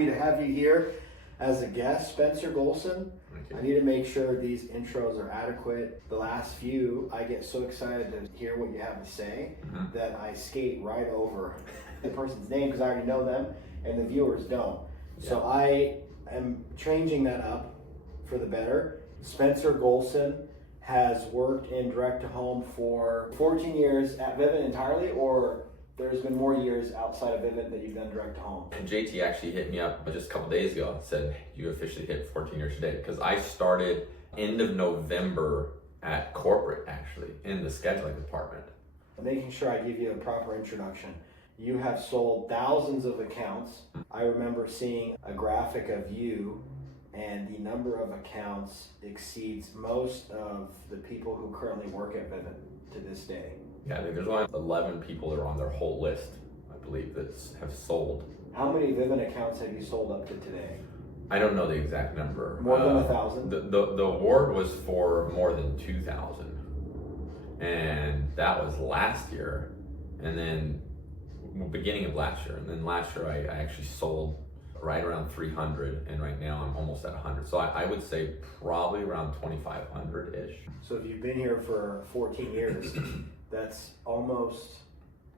happy to have you here as a guest, Spencer Golson. I need to make sure these intros are adequate. The last few, I get so excited to hear what you have to say that I skate right over the person's name because I already know them and the viewers don't. So I am changing that up for the better. Spencer Golson has worked in direct-to-home for 14 years at Vivint entirely, or there's been more years outside of Vivint that you've done direct-to-home? And JT actually hit me up just a couple days ago and said, you officially hit 14 years today. Because I started end of November at corporate, actually, in the scheduling department. Making sure I give you a proper introduction. You have sold thousands of accounts. I remember seeing a graphic of you, and the number of accounts exceeds most of the people who currently work at Vivint to this day. Yeah, I think there's only 11 people that are on their whole list, I believe, that have sold. How many Vivint accounts have you sold up to today? I don't know the exact number. More than 1,000? The award was for more than 2,000. And that was last year. And then, beginning of last year. And then last year I actually sold right around 300. And right now I'm almost at 100. So I would say probably around 2,500-ish. So if you've been here for 14 years, that's almost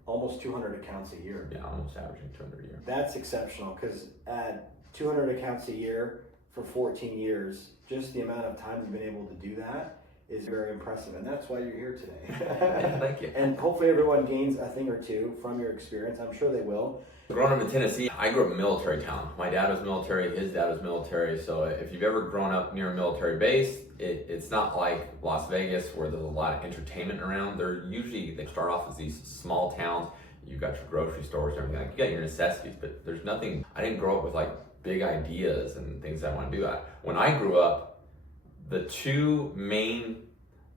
200 accounts a year. Yeah, almost averaging 200 a year. That's exceptional, because at 200 accounts a year for 14 years, just the amount of time you've been able to do that is very impressive, and that's why you're here today. Yeah, thank you. And hopefully everyone gains a thing or two from your experience. I'm sure they will. Growing up in Tennessee, I grew up in a military town. My dad was military, his dad was military, so if you've ever grown up near a military base, it's not like Las Vegas where there's a lot of entertainment around. They start off as these small towns. You've got your grocery stores and everything. You got your necessities, but there's nothing. I didn't grow up with like big ideas and things I want to do. When I grew up, the two main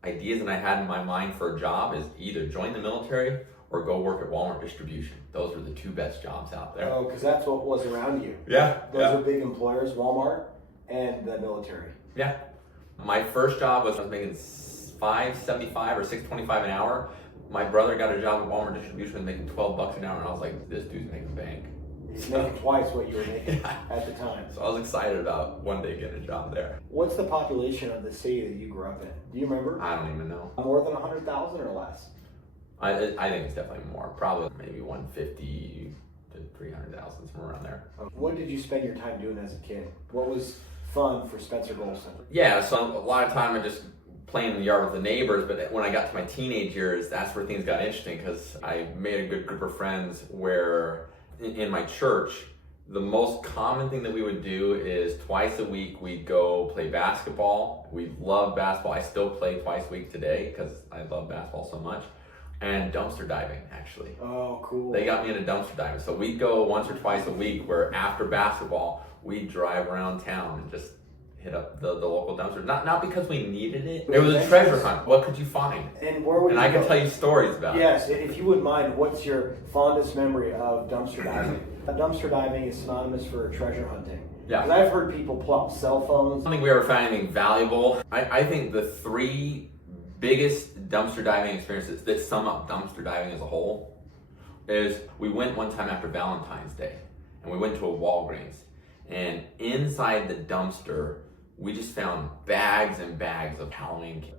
ideas that I had in my mind for a job is either join the military or go work at Walmart distribution. Those were the two best jobs out there. Oh, because that's what was around you. Yeah. Those are big employers, Walmart and the military. Yeah. My first job was I was making $5.75 or $6.25 an hour. My brother got a job at Walmart distribution making $12 an hour, and I was like, this dude's making bank. He's making twice what you were making at the time. So I was excited about one day getting a job there. What's the population of the city that you grew up in? Do you remember? I don't even know. More than 100,000 or less? I think it's definitely more. Probably maybe 150 to 300,000, somewhere around there. What did you spend your time doing as a kid? What was fun for Spencer Golson? Yeah, so a lot of time I just playing in the yard with the neighbors, but when I got to my teenage years, that's where things got interesting because I made a good group of friends where in my church, the most common thing that we would do is twice a week we'd go play basketball. We love basketball. I still play twice a week today because I love basketball so much. And dumpster diving, actually. Oh, cool. They got me into dumpster diving. So we'd go once or twice a week where after basketball, we'd drive around town and just hit up the local dumpster. Not because we needed it. It was a treasure hunt. What could you find? And where would you I go? can tell you stories about it. Yes, if you wouldn't mind, what's your fondest memory of dumpster diving? Dumpster diving is synonymous for treasure hunting. Yeah. Because I've heard people pull out cell phones. I don't think we ever found anything valuable. I think the three biggest dumpster diving experiences that sum up dumpster diving as a whole is we went one time after Valentine's Day and we went to a Walgreens, and inside the dumpster we just found bags and bags of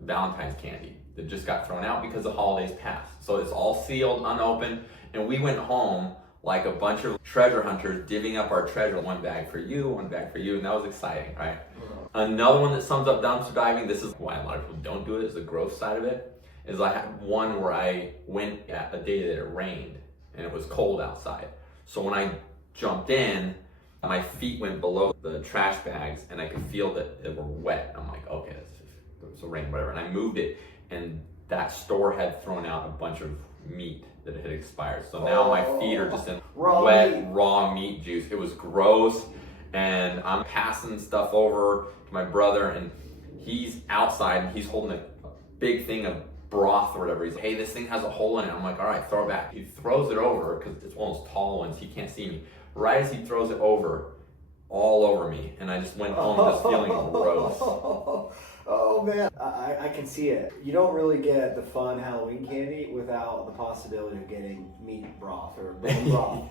Valentine's candy that just got thrown out because the holidays passed. So it's all sealed, unopened, and we went home like a bunch of treasure hunters divvying up our treasure. One bag for you, and that was exciting, right? Another one that sums up dumpster diving, this is why a lot of people don't do it, is the growth side of it, is I had one where I went at a day that it rained and it was cold outside. So when I jumped in, my feet went below the trash bags and I could feel that they were wet. I'm like, okay, it's a rain, whatever. And I moved it, and that store had thrown out a bunch of meat that had expired. So now my feet are just in raw meat juice. It was gross. And I'm passing stuff over to my brother, and he's outside and he's holding a big thing of broth or whatever. He's like, hey, this thing has a hole in it. I'm like, all right, throw it back. He throws it over because it's one of those tall ones. He can't see me. Right as he throws it over, all over me, and I just went home just feeling gross. Oh man, I can see it. You don't really get the fun Halloween candy without the possibility of getting meat broth or bone broth.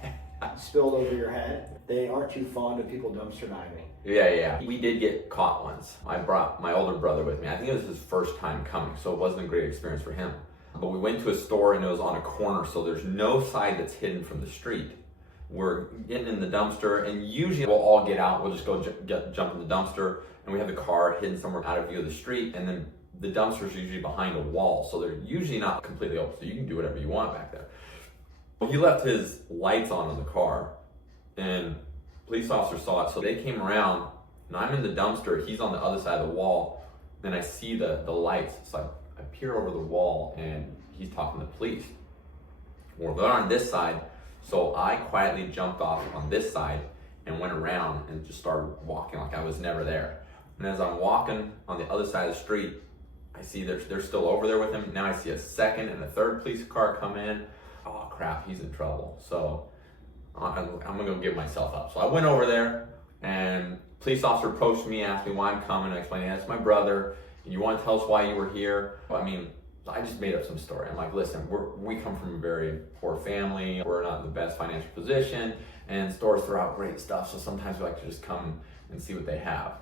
spilled over your head. They aren't too fond of people dumpster diving. Yeah. We did get caught once. I brought my older brother with me. I think it was his first time coming, so it wasn't a great experience for him. But we went to a store and it was on a corner, so there's no side that's hidden from the street. We're getting in the dumpster, and usually we'll all get out. We'll just go jump in the dumpster, and we have the car hidden somewhere out of view of the street, and then the dumpster's usually behind a wall, so they're usually not completely open, so you can do whatever you want back there. Well, he left his lights on in the car, and police officers saw it, so they came around, and I'm in the dumpster, he's on the other side of the wall, and I see the lights, so I peer over the wall, and he's talking to the police. Well, they're on this side, so I quietly jumped off on this side and went around and just started walking like I was never there. And as I'm walking on the other side of the street, I see they're still over there with him. Now I see a second and a third police car come in. Oh crap, he's in trouble. So I'm gonna go give myself up. So I went over there, and police officer approached me, asked me why I'm coming. I explained, that's my brother. You want to tell us why you were here? I mean, I just made up some story. I'm like, listen, we come from a very poor family. We're not in the best financial position, and stores throw out great stuff. So sometimes we like to just come and see what they have.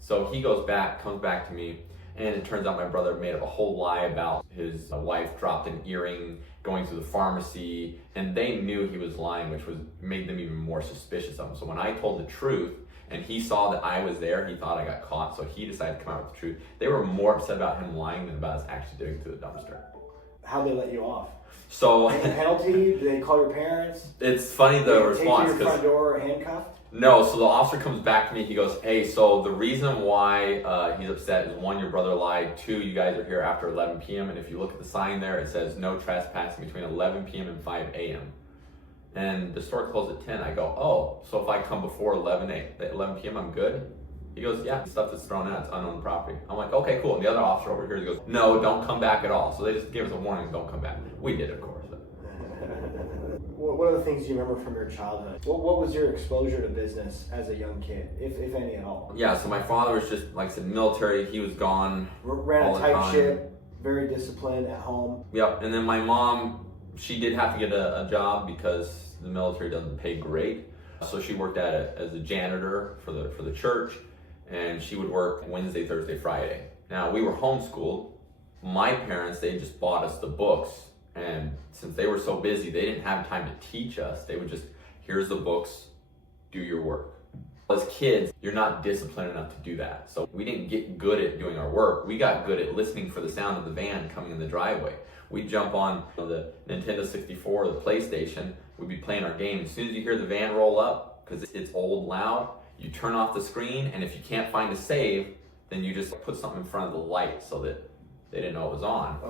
So he comes back to me, and it turns out my brother made up a whole lie about his wife dropped an earring going to the pharmacy, and they knew he was lying, which made them even more suspicious of him. So when I told the truth, and he saw that I was there, he thought I got caught, so he decided to come out with the truth. They were more upset about him lying than about us actually doing it to the dumpster. How'd they let you off? So any penalty? Did they call your parents? It's funny the response. Take you to your front door handcuffed? No, so the officer comes back to me, he goes, hey, so the reason why he's upset is 1, your brother lied, 2, you guys are here after 11 p.m. and if you look at the sign there, it says no trespassing between 11 p.m. and 5 a.m. And the store closed at 10. I go, oh, so if I come before 11 p.m., I'm good? He goes, yeah, stuff that's thrown out, it's unowned property. I'm like, okay, cool. And the other officer over here goes, no, don't come back at all. So they just gave us a warning, don't come back. We did, of course. What are the things you remember from your childhood? What was your exposure to business as a young kid, if any at all? Yeah, so my father was just, like I said, military. He was gone Ran all a the tight time. ship, very disciplined at home. Yep, and then my mom, she did have to get a job because the military doesn't pay great. So she worked as a janitor for the church, and she would work Wednesday, Thursday, Friday. Now, we were homeschooled. My parents, they just bought us the books, and since they were so busy, they didn't have time to teach us. They would just, here's the books, do your work. As kids, you're not disciplined enough to do that. So we didn't get good at doing our work. We got good at listening for the sound of the van coming in the driveway. We'd jump on the Nintendo 64 or the PlayStation. We'd be playing our game. As soon as you hear the van roll up, because it's old loud, you turn off the screen, and if you can't find a save, then you just put something in front of the light so that they didn't know it was on.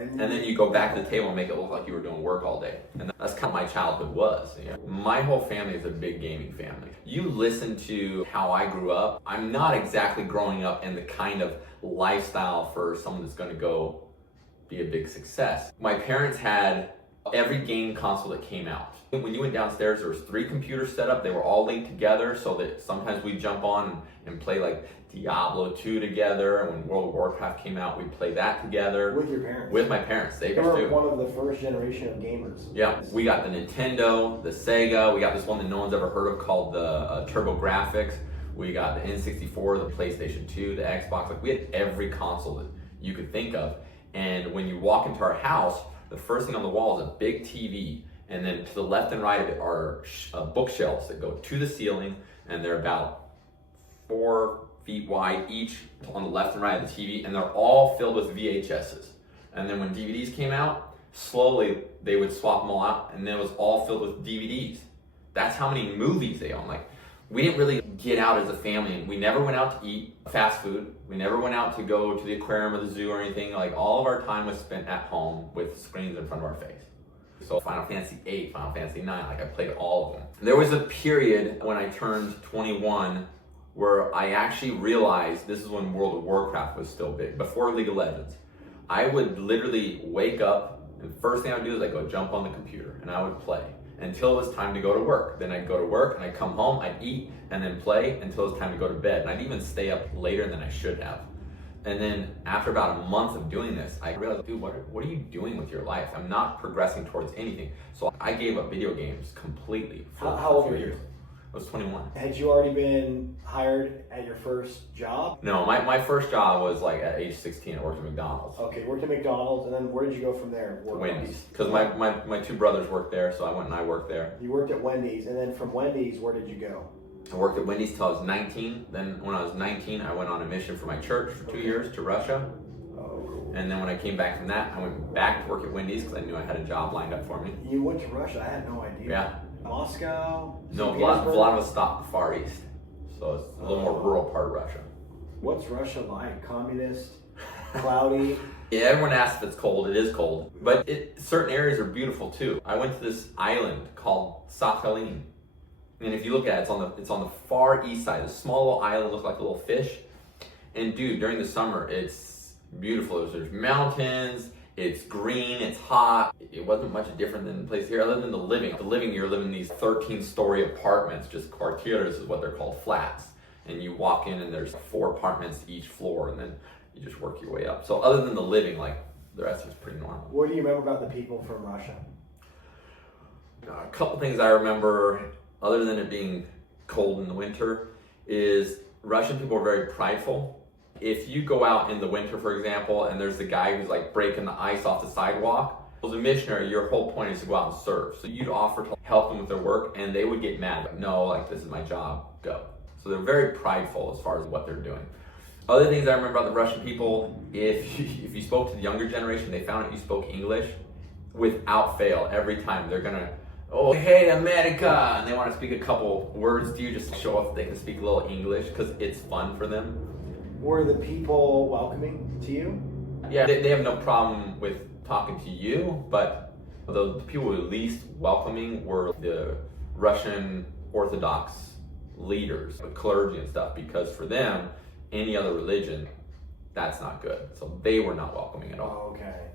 And then you go back to the table and make it look like you were doing work all day. And that's kind of my childhood was. You know? My whole family is a big gaming family. You listen to how I grew up. I'm not exactly growing up in the kind of lifestyle for someone that's going to go be a big success. My parents had every game console that came out. When you went downstairs, there was 3 computers set up. They were all linked together so that sometimes we'd jump on and play like Diablo 2 together. And when World of Warcraft came out, we'd play that together. With your parents? With my parents. They were one of the first generation of gamers. Yeah, we got the Nintendo, the Sega. We got this one that no one's ever heard of called the TurboGrafx. We got the N64, the PlayStation 2, the Xbox. Like we had every console that you could think of. And when you walk into our house, the first thing on the wall is a big TV. And then to the left and right of it are bookshelves that go to the ceiling, and they're about 4 feet wide each on the left and right of the TV, and they're all filled with VHSs. And then when DVDs came out, slowly they would swap them all out, and then it was all filled with DVDs. That's how many movies they own. Like, we didn't really get out as a family, and we never went out to eat fast food. We never went out to go to the aquarium or the zoo or anything. Like, all of our time was spent at home with screens in front of our face. So Final Fantasy 8, Final Fantasy 9, like I played all of them. There was a period when I turned 21 where I actually realized this is when World of Warcraft was still big, before League of Legends. I would literally wake up, and the first thing I would do is I'd go jump on the computer, and I would play until it was time to go to work. Then I'd go to work, and I'd come home, I'd eat, and then play until it was time to go to bed. And I'd even stay up later than I should have. And then after about a month of doing this, I realized, dude, what are you doing with your life? I'm not progressing towards anything. So I gave up video games completely. How old were you? I was 21. Had you already been hired at your first job? No, my first job was like at age 16. I worked at McDonald's. Okay, worked at McDonald's, and then where did you go from there? Wendy's. Because my two brothers worked there, so I went and I worked there. You worked at Wendy's, and then from Wendy's, where did you go? I worked at Wendy's till I was 19. Then when I was 19, I went on a mission for my church for 2 years to Russia. Oh, cool. And then when I came back from that, I went back to work at Wendy's because I knew I had a job lined up for me. You went to Russia? I had no idea. Yeah. Moscow? No, Vladivostok, stopped the Far East. So it's a little more rural part of Russia. What's Russia like? Communist? Cloudy? Yeah, everyone asks if it's cold. It is cold. But certain areas are beautiful too. I went to this island called Sakhalin. And if you look at it, it's on the far east side. This small little island looks like a little fish. And dude, during the summer, it's beautiful. There's mountains, it's green, it's hot. It wasn't much different than the place here, other than the living. The living, you're living in these 13-story apartments, just kvartiras is what they're called, flats. And you walk in and there's 4 apartments each floor, and then you just work your way up. So other than the living, like, the rest is pretty normal. What do you remember about the people from Russia? A couple things I remember, other than it being cold in the winter, is Russian people are very prideful. If you go out in the winter, for example, and there's the guy who's like breaking the ice off the sidewalk, as a missionary, your whole point is to go out and serve. So you'd offer to help them with their work, and they would get mad. Like, no, like, this is my job, go. So they're very prideful as far as what they're doing. Other things I remember about the Russian people, if you spoke to the younger generation, they found out you spoke English, without fail, every time they're gonna, oh, hey, America, and they want to speak a couple words to you just to show off that they can speak a little English because it's fun for them. Were the people welcoming to you? Yeah, they have no problem with talking to you, but the people who were least welcoming were the Russian Orthodox leaders, the clergy and stuff, because for them, any other religion, that's not good. So they were not welcoming at all. Oh, okay.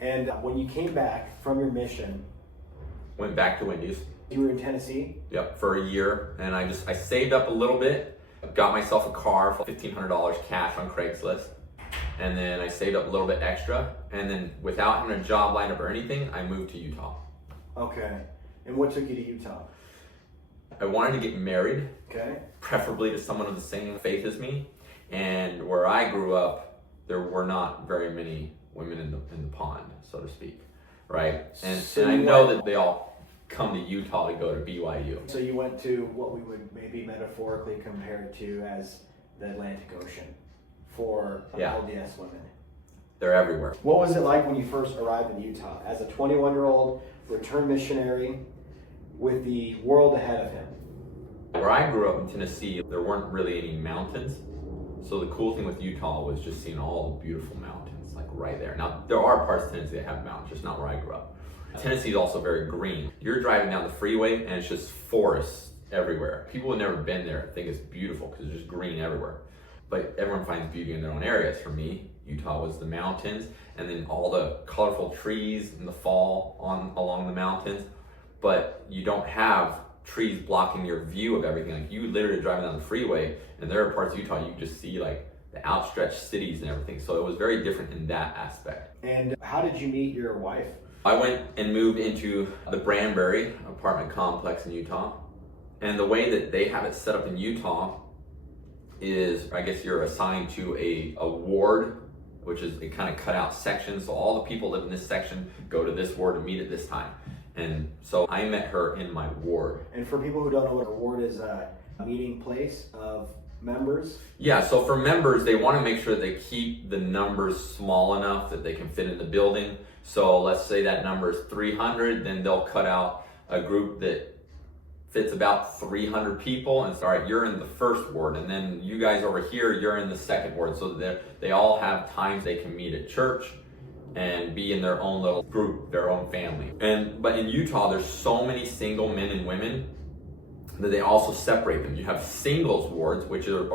And when you came back from your mission, Went back to Wendy's. you were in Tennessee? Yep, for a year, and I saved up a little bit, got myself a car for $1,500 cash on Craigslist, and then I saved up a little bit extra, and then without having a job lined up or anything, I moved to Utah. Okay. And what took you to Utah? I wanted to get married, Okay. preferably to someone of the same faith as me, and where I grew up, there were not very many women in the pond, so to speak, right? And I know that they all come to Utah to go to BYU. So you went to what we would maybe metaphorically compare to as the Atlantic Ocean for LDS women. They're everywhere. What was it like when you first arrived in Utah as a 21-year-old returned missionary with the world ahead of him? Where I grew up in Tennessee, there weren't really any mountains. So the cool thing with Utah was just seeing all the beautiful mountains, like right there. Now, there are parts of Tennessee that have mountains, just not where I grew up. Tennessee is also very green. You're driving down the freeway and it's just forests everywhere. People who have never been there think it's beautiful because it's just green everywhere. But everyone finds beauty in their own areas. For me, Utah was the mountains and then all the colorful trees in the fall along the mountains. But you don't have trees blocking your view of everything. Like, you literally driving down the freeway and there are parts of Utah you just see like the outstretched cities and everything. So it was very different in that aspect. And how did you meet your wife? I went and moved into the Branbury apartment complex in Utah. And the way that they have it set up in Utah is, I guess you're assigned to a ward, which is a kind of cut out section. So all the people live in this section go to this ward and meet at this time. And so I met her in my ward. And for people who don't know what a ward is, a meeting place of members? Yeah, so for members, they want to make sure they keep the numbers small enough that they can fit in the building. So let's say that number is 300, then they'll cut out a group that fits about 300 people and say, all right, you're in the first ward, and then you guys over here, you're in the second ward. So that they all have times they can meet at church and be in their own little group, their own family. But in Utah, there's so many single men and women that they also separate them. You have singles wards, which are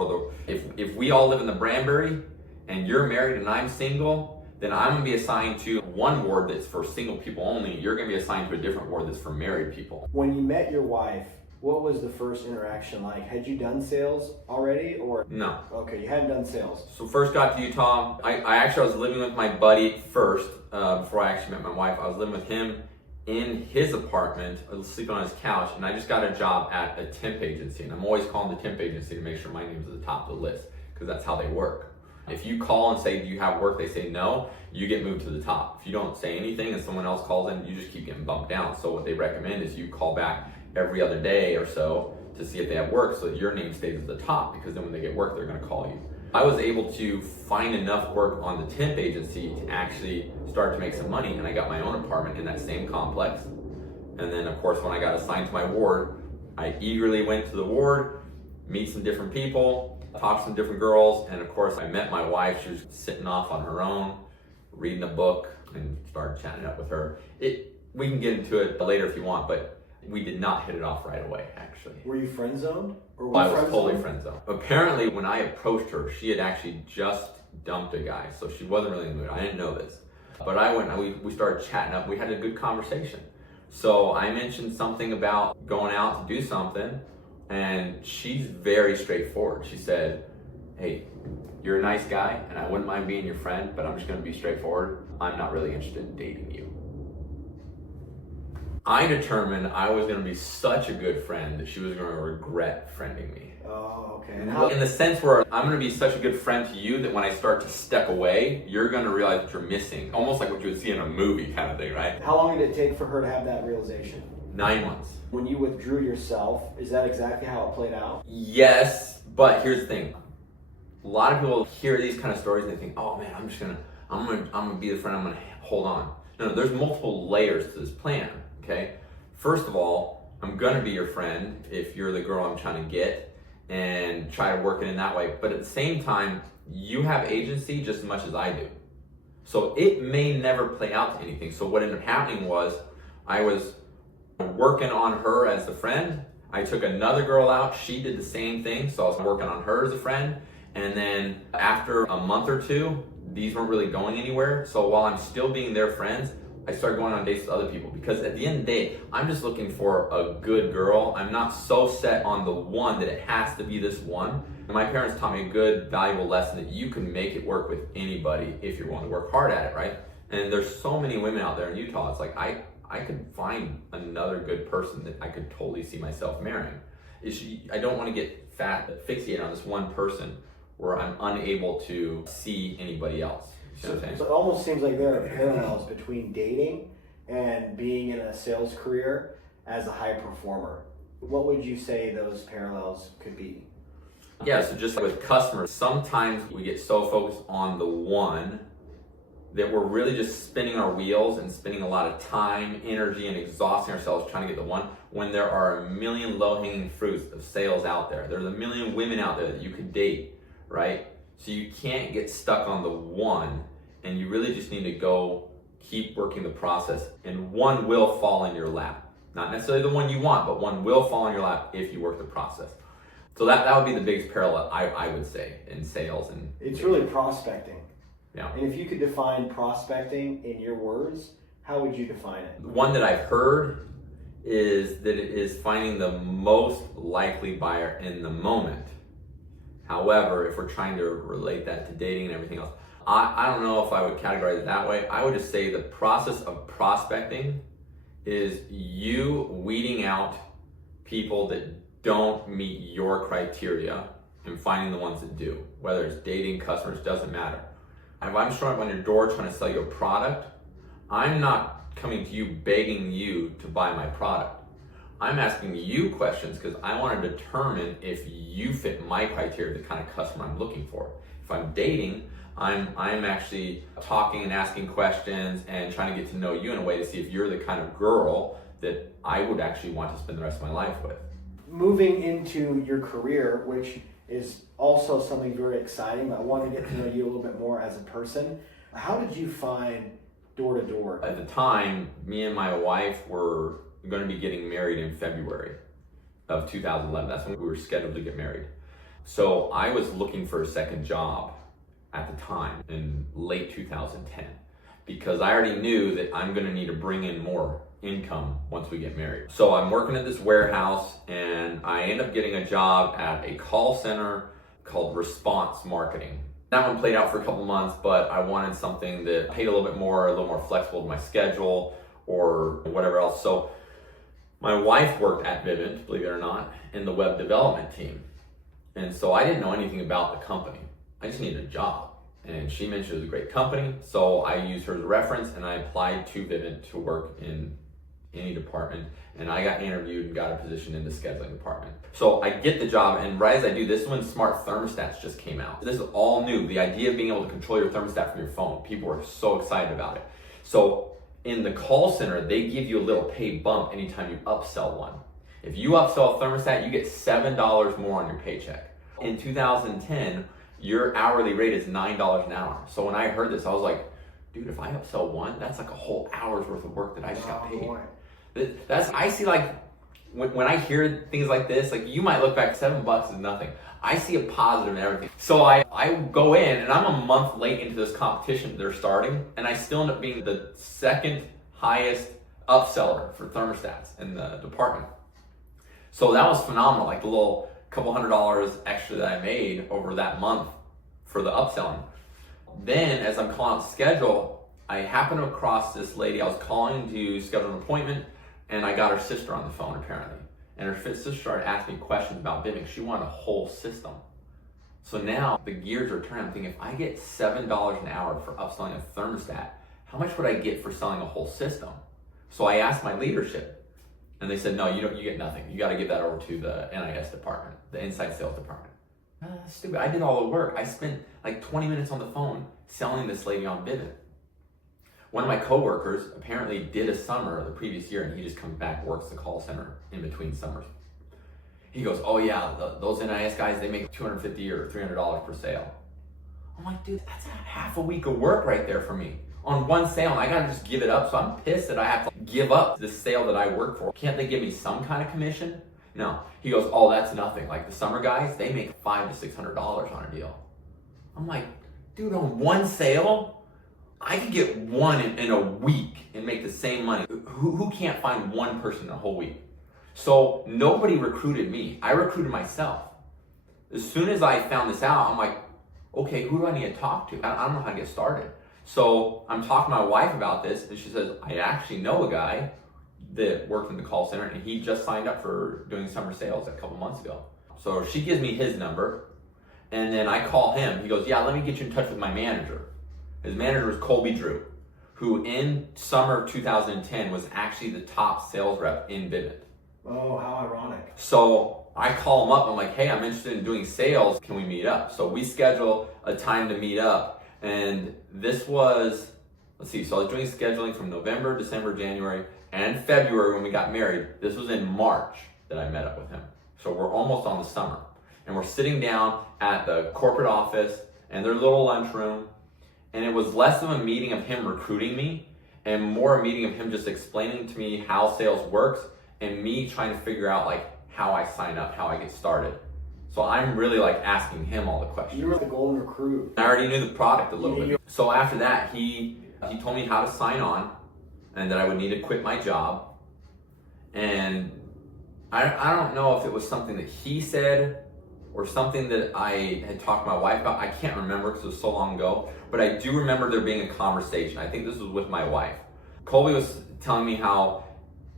if we all live in the Branbury and you're married and I'm single, then I'm gonna be assigned to one ward that's for single people only. You're gonna be assigned to a different ward that's for married people. When you met your wife, What was the first interaction like? Had you done sales already or? No. Okay, you hadn't done sales. So first got to Utah. I was living with my buddy first, before I actually met my wife. I was living with him in his apartment, sleeping on his couch, and I just got a job at a temp agency. And I'm always calling the temp agency to make sure my name's at the top of the list, because that's how they work. If you call and say, do you have work? They say no, you get moved to the top. If you don't say anything and someone else calls in, you just keep getting bumped down. So what they recommend is you call back every other day or so to see if they have work, so that your name stays at the top, because then when they get work, they're gonna call you. I was able to find enough work on the temp agency to actually start to make some money, and I got my own apartment in that same complex. And then of course, when I got assigned to my ward, I eagerly went to the ward, meet some different people, talk to some different girls, and of course I met my wife. She was sitting off on her own, reading a book, and started chatting up with her. We can get into it later if you want, but we did not hit it off right away, actually. Were you friend zoned? I was totally friend zoned. Apparently, when I approached her, she had actually just dumped a guy, so she wasn't really in the mood. I didn't know this. But I went and we started chatting up. We had a good conversation. So I mentioned something about going out to do something, and she's very straightforward. She said, hey, you're a nice guy, and I wouldn't mind being your friend, but I'm just gonna be straightforward. I'm not really interested in dating you. I determined I was gonna be such a good friend that she was gonna regret friending me. Oh, okay. And in the sense where I'm gonna be such a good friend to you that when I start to step away, you're gonna realize that you're missing. Almost like what you would see in a movie kind of thing, right? How long did it take for her to have that realization? 9 months. When you withdrew yourself, is that exactly how it played out? Yes, but here's the thing. A lot of people hear these kind of stories and they think, oh man, I'm gonna be the friend, I'm gonna hold on. No, there's multiple layers to this plan. Okay, first of all, I'm gonna be your friend if you're the girl I'm trying to get, and try to work it in that way. But at the same time, you have agency just as much as I do. So it may never play out to anything. So what ended up happening was I was working on her as a friend. I took another girl out. She did the same thing. So I was working on her as a friend. And then after a month or two, these weren't really going anywhere. So while I'm still being their friends, I started going on dates with other people, because at the end of the day, I'm just looking for a good girl. I'm not so set on the one that it has to be this one. And my parents taught me a good, valuable lesson that you can make it work with anybody if you're willing to work hard at it, right? And there's so many women out there in Utah. It's like I could find another good person that I could totally see myself marrying. I don't want to get fixated on this one person where I'm unable to see anybody else. So it almost seems like there are parallels between dating and being in a sales career as a high performer. What would you say those parallels could be? Yeah, so just like with customers, sometimes we get so focused on the one that we're really just spinning our wheels and spending a lot of time, energy, and exhausting ourselves trying to get the one, when there are a million low-hanging fruits of sales out there. There's a million women out there that you could date, right? So you can't get stuck on the one, and you really just need to go keep working the process, and one will fall in your lap. Not necessarily the one you want, but one will fall in your lap if you work the process. So that would be the biggest parallel, I would say, in sales. And it's really prospecting. Yeah. And if you could define prospecting in your words, how would you define it? One that I've heard is that it is finding the most likely buyer in the moment. However, if we're trying to relate that to dating and everything else, I don't know if I would categorize it that way. I would just say the process of prospecting is you weeding out people that don't meet your criteria and finding the ones that do. Whether it's dating, customers, doesn't matter. If I'm showing up on your door trying to sell you a product, I'm not coming to you begging you to buy my product. I'm asking you questions because I want to determine if you fit my criteria, the kind of customer I'm looking for. If I'm dating, I'm actually talking and asking questions and trying to get to know you in a way to see if you're the kind of girl that I would actually want to spend the rest of my life with. Moving into your career, which is also something very exciting, but I want to get to know you a little bit more as a person. How did you find door-to-door? At the time, me and my wife were going to be getting married in February of 2011. That's when we were scheduled to get married. So I was looking for a second job at the time in late 2010. because I already knew that I'm going to need to bring in more income once we get married. So I'm working at this warehouse, and I end up getting a job at a call center called Response Marketing. That one played out for a couple months, but I wanted something that paid a little bit more, a little more flexible to my schedule or whatever else. So my wife worked at Vivint, believe it or not, in the web development team. And so I didn't know anything about the company. I just needed a job. And she mentioned it was a great company, so I used her as a reference, and I applied to Vivint to work in any department, and I got interviewed and got a position in the scheduling department. So I get the job, and right as I do, this is when smart thermostats just came out. This is all new. The idea of being able to control your thermostat from your phone. People were so excited about it. So in the call center, they give you a little pay bump anytime you upsell one. If you upsell a thermostat, you get $7 more on your paycheck. In 2010, your hourly rate is $9 an hour. So when I heard this, I was like, dude, if I upsell one, that's like a whole hour's worth of work that I just got paid. I see, like, when I hear things like this, like, you might look back, $7 is nothing. I see a positive in everything. So I go in, and I'm a month late into this competition they're starting, and I still end up being the second highest upseller for thermostats in the department. So that was phenomenal, like the little couple $100 extra that I made over that month for the upselling. Then, as I'm calling out schedule, I happened across this lady. I was calling to schedule an appointment, and I got her sister on the phone, apparently. And her sister started asking me questions about Vivint. She wanted a whole system. So now the gears are turning. I'm thinking, if I get $7 an hour for upselling a thermostat, how much would I get for selling a whole system? So I asked my leadership, and they said, no, you get nothing. You got to give that over to the NIS department, the inside sales department. Stupid. I did all the work. I spent like 20 minutes on the phone selling this lady on Vivint. One of my coworkers apparently did a summer the previous year, and he just comes back, works the call center in between summers. He goes, oh yeah, those NIS guys, they make $250 or $300 per sale. I'm like, dude, that's half a week of work right there for me on one sale, and I gotta just give it up. So I'm pissed that I have to give up this sale that I work for. Can't they give me some kind of commission? No. He goes, oh, that's nothing. Like the summer guys, they make $500 to $600 on a deal. I'm like, dude, on one sale, I could get one in a week and make the same money. Who can't find one person in a whole week? So nobody recruited me. I recruited myself. As soon as I found this out, I'm like, okay, who do I need to talk to? I don't know how to get started. So I'm talking to my wife about this, and she says, I actually know a guy that worked in the call center, and he just signed up for doing summer sales a couple months ago. So she gives me his number, and then I call him. He goes, yeah, let me get you in touch with my manager. His manager was Colby Drew, who in summer 2010 was actually the top sales rep in Vivint. Oh, how ironic. So I call him up. I'm like, hey, I'm interested in doing sales. Can we meet up? So we schedule a time to meet up. And this was, let's see, so I was doing scheduling from November, December, January, and February when we got married. This was in March that I met up with him. So we're almost on the summer. And we're sitting down at the corporate office and their little lunchroom. And it was less of a meeting of him recruiting me and more a meeting of him just explaining to me how sales works and me trying to figure out like how I sign up, how I get started. So I'm really like asking him all the questions. You were the golden recruit. I already knew the product a little bit. So after that, he told me how to sign on and that I would need to quit my job. And I don't know if it was something that he said or something that I had talked to my wife about. I can't remember because it was so long ago, but I do remember there being a conversation. I think this was with my wife. Colby was telling me how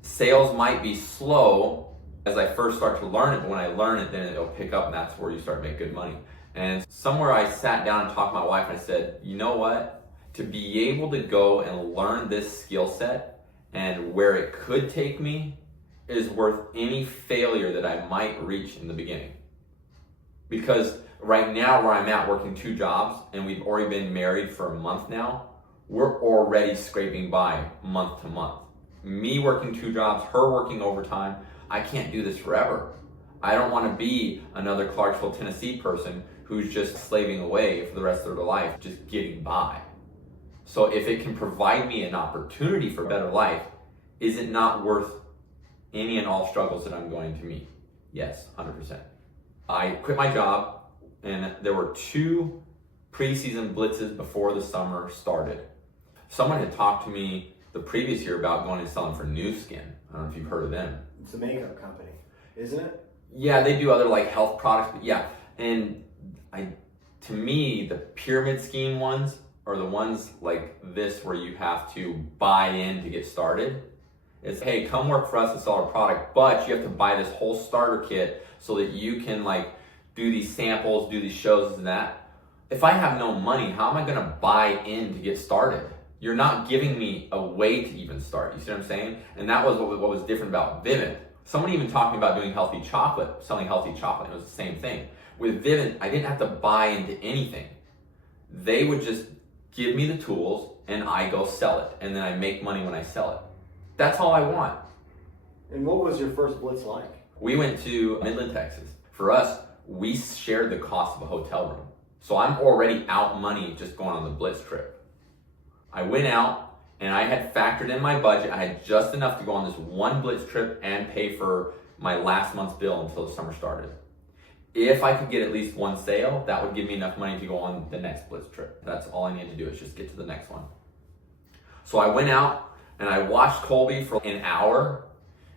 sales might be slow as I first start to learn it, but when I learn it, then it'll pick up, and that's where you start to make good money. And somewhere I sat down and talked to my wife, and I said, you know what? To be able to go and learn this skill set and where it could take me is worth any failure that I might reach in the beginning. Because right now where I'm at working 2 jobs and we've already been married for a month now, we're already scraping by month to month. Me working 2 jobs, her working overtime, I can't do this forever. I don't want to be another Clarksville, Tennessee person who's just slaving away for the rest of their life, just getting by. So if it can provide me an opportunity for a better life, is it not worth any and all struggles that I'm going to meet? Yes, 100%. I quit my job, and there were 2 preseason blitzes before the summer started. Someone had talked to me the previous year about going and selling for New Skin. I don't know if you've heard of them. It's a makeup company, isn't it? Yeah, they do other like health products, but yeah. And to me, the pyramid scheme ones are the ones like this where you have to buy in to get started. It's, hey, come work for us and sell our product, but you have to buy this whole starter kit so that you can like do these samples, do these shows and that. If I have no money, how am I gonna buy in to get started? You're not giving me a way to even start. You see what I'm saying? And that was what was different about Vivint. Someone even talked about doing healthy chocolate, selling healthy chocolate. It was the same thing. With Vivint, I didn't have to buy into anything. They would just give me the tools and I go sell it. And then I make money when I sell it. That's all I want. And what was your first blitz like? We went to Midland, Texas. For us, we shared the cost of a hotel room. So I'm already out money just going on the blitz trip. I went out and I had factored in my budget. I had just enough to go on this one blitz trip and pay for my last month's bill until the summer started. If I could get at least one sale, that would give me enough money to go on the next blitz trip. That's all I need to do is just get to the next one. So I went out and I watched Colby for an hour.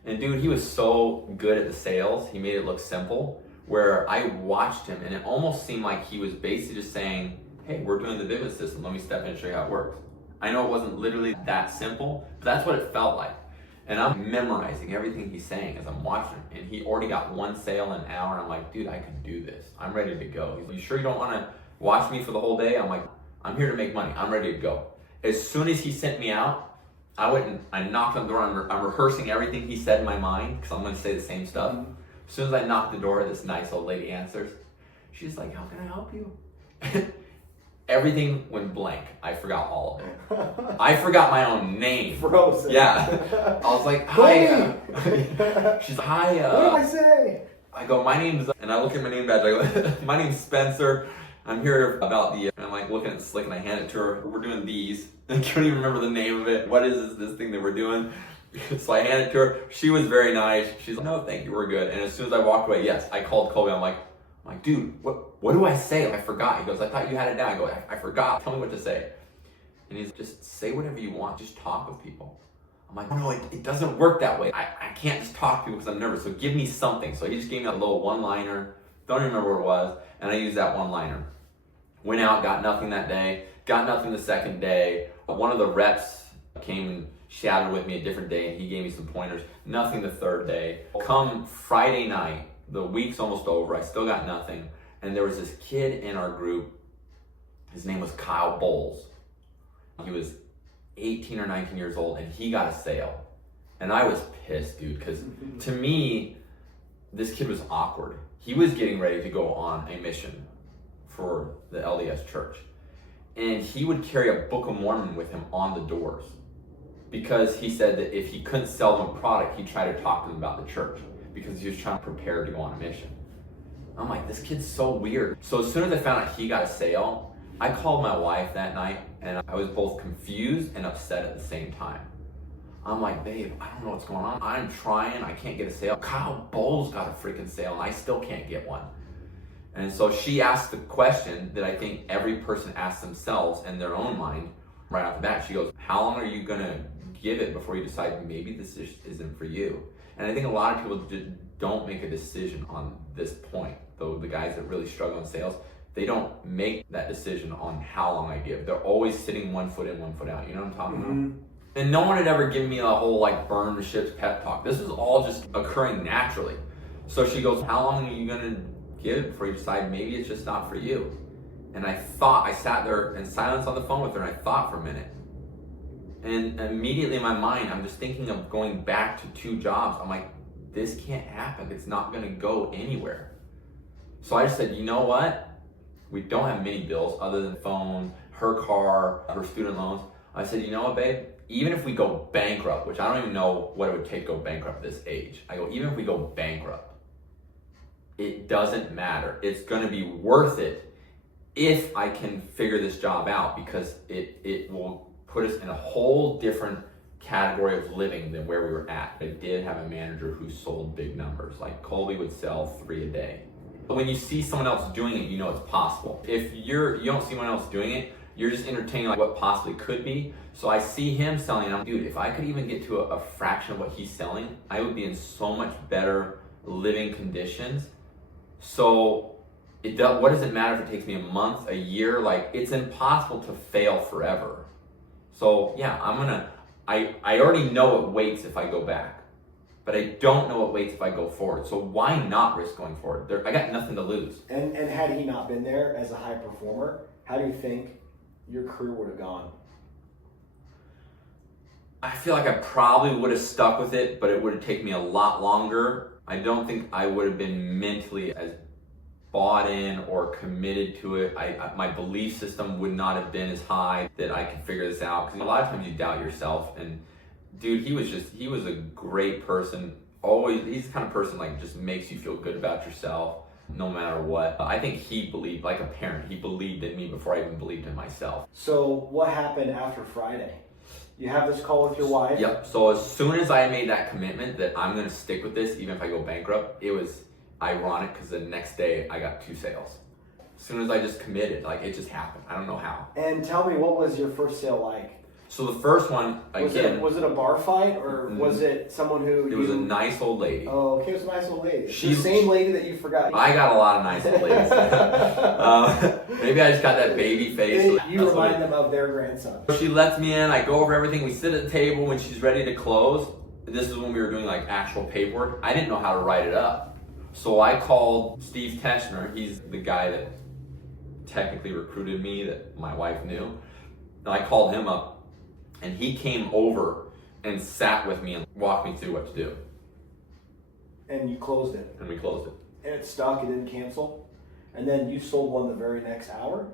And dude, he was so good at the sales. He made it look simple. Where I watched him and it almost seemed like he was basically just saying, hey, we're doing the Vivint system. Let me step in and show you how it works. I know it wasn't literally that simple, but that's what it felt like. And I'm memorizing everything he's saying as I'm watching him. And he already got one sale in an hour. And I'm like, dude, I can do this. I'm ready to go. He's like, you sure you don't want to watch me for the whole day? I'm like, I'm here to make money. I'm ready to go. As soon as he sent me out, I went and I knocked on the door. I'm rehearsing everything he said in my mind because I'm going to say the same stuff. As soon as I knocked the door, this nice old lady answers. She's like, how can I help you? Everything went blank. I forgot all of it. I forgot my own name. Frozen. Yeah. I was like, hi. She's like, hi. What did I say? I go, my name's, and I look at my name badge. I go, my name's Spencer. I'm here about and I'm like looking at Slick and I hand it to her. We're doing these. I can't even remember the name of it. What is this thing that we're doing? So I handed it to her. She was very nice. She's like, no, thank you, we're good. And as soon as I walked away, yes, I called Colby. I'm like, dude, what do I say? I forgot. He goes, I thought you had it down. I go, I forgot. Tell me what to say. And he's just say whatever you want. Just talk with people. I'm like, no, it doesn't work that way. I can't just talk to people because I'm nervous. So give me something. So he just gave me a little one-liner. Don't even remember what it was. And I used that one-liner. Went out, got nothing that day. Got nothing the second day. One of the reps came and shadowed with me a different day and he gave me some pointers. Nothing the third day. Come Friday night, the week's almost over. I still got nothing. And there was this kid in our group. His name was Kyle Bowles. He was 18 or 19 years old and he got a sale. And I was pissed, dude, because to me, this kid was awkward. He was getting ready to go on a mission for the LDS church. And he would carry a Book of Mormon with him on the doors. Because he said that if he couldn't sell them a product, he'd try to talk to them about the church because he was trying to prepare to go on a mission. I'm like, this kid's so weird. So as soon as I found out he got a sale, I called my wife that night and I was both confused and upset at the same time. I'm like, babe, I don't know what's going on. I'm trying, I can't get a sale. Kyle Bowles got a freaking sale and I still can't get one. And so she asked the question that I think every person asks themselves in their own mind right off the bat. She goes, how long are you gonna give it before you decide maybe this isn't for you? And I think a lot of people don't make a decision on this point. Though the guys that really struggle in sales, they don't make that decision on how long I give. They're always sitting 1 foot in, 1 foot out. You know what I'm talking about? And no one had ever given me a whole like burn the ships pep talk. This was all just occurring naturally. So she goes, how long are you gonna give before you decide maybe it's just not for you? And I sat there in silence on the phone with her and I thought for a minute. And immediately in my mind, I'm just thinking of going back to 2 jobs. I'm like, this can't happen. It's not gonna go anywhere. So I just said, you know what? We don't have many bills other than phone, her car, her student loans. I said, you know what, babe? Even if we go bankrupt, which I don't even know what it would take to go bankrupt at this age. I go, even if we go bankrupt, it doesn't matter. It's gonna be worth it if I can figure this job out because it will put us in a whole different category of living than where we were at. I did have a manager who sold big numbers. Like Colby would sell 3 a day. But when you see someone else doing it, you know it's possible. If you don't see someone else doing it, you're just entertaining like what possibly could be. So I see him selling, and I'm, dude, if I could even get to a fraction of what he's selling, I would be in so much better living conditions. So what does it matter if it takes me a month, a year? Like, it's impossible to fail forever. So yeah, I already know what waits if I go back, but I don't know what waits if I go forward. So why not risk going forward? I got nothing to lose. And had he not been there as a high performer, how do you think your career would have gone? I feel like I probably would have stuck with it, but it would have taken me a lot longer. I don't think I would have been mentally as bought in or committed to it. My belief system would not have been as high that I could figure this out. Because a lot of times you doubt yourself. And dude, he was a great person. Always, he's the kind of person like just makes you feel good about yourself no matter what. I think he believed, like a parent, he believed in me before I even believed in myself. So what happened after Friday? You have this call with your wife? Yep. So as soon as I made that commitment that I'm going to stick with this, even if I go bankrupt, it was ironic because the next day I got 2 sales. As soon as I just committed, like it just happened. I don't know how. And tell me, what was your first sale like? So the first one, again... Was it a bar fight, or was it someone who... It was a nice old lady. Oh, okay, it was a nice old lady. She's the same lady that you forgot. I got a lot of nice old ladies. Maybe I just got that baby face. You remind them of their grandson. She lets me in, I go over everything, we sit at the table when she's ready to close. This is when we were doing like actual paperwork. I didn't know how to write it up. So I called Steve Teschner. He's the guy that technically recruited me that my wife knew. And I called him up. And he came over and sat with me and walked me through what to do. And you closed it. And we closed it. And it stuck, it didn't cancel. And then you sold one the very next hour?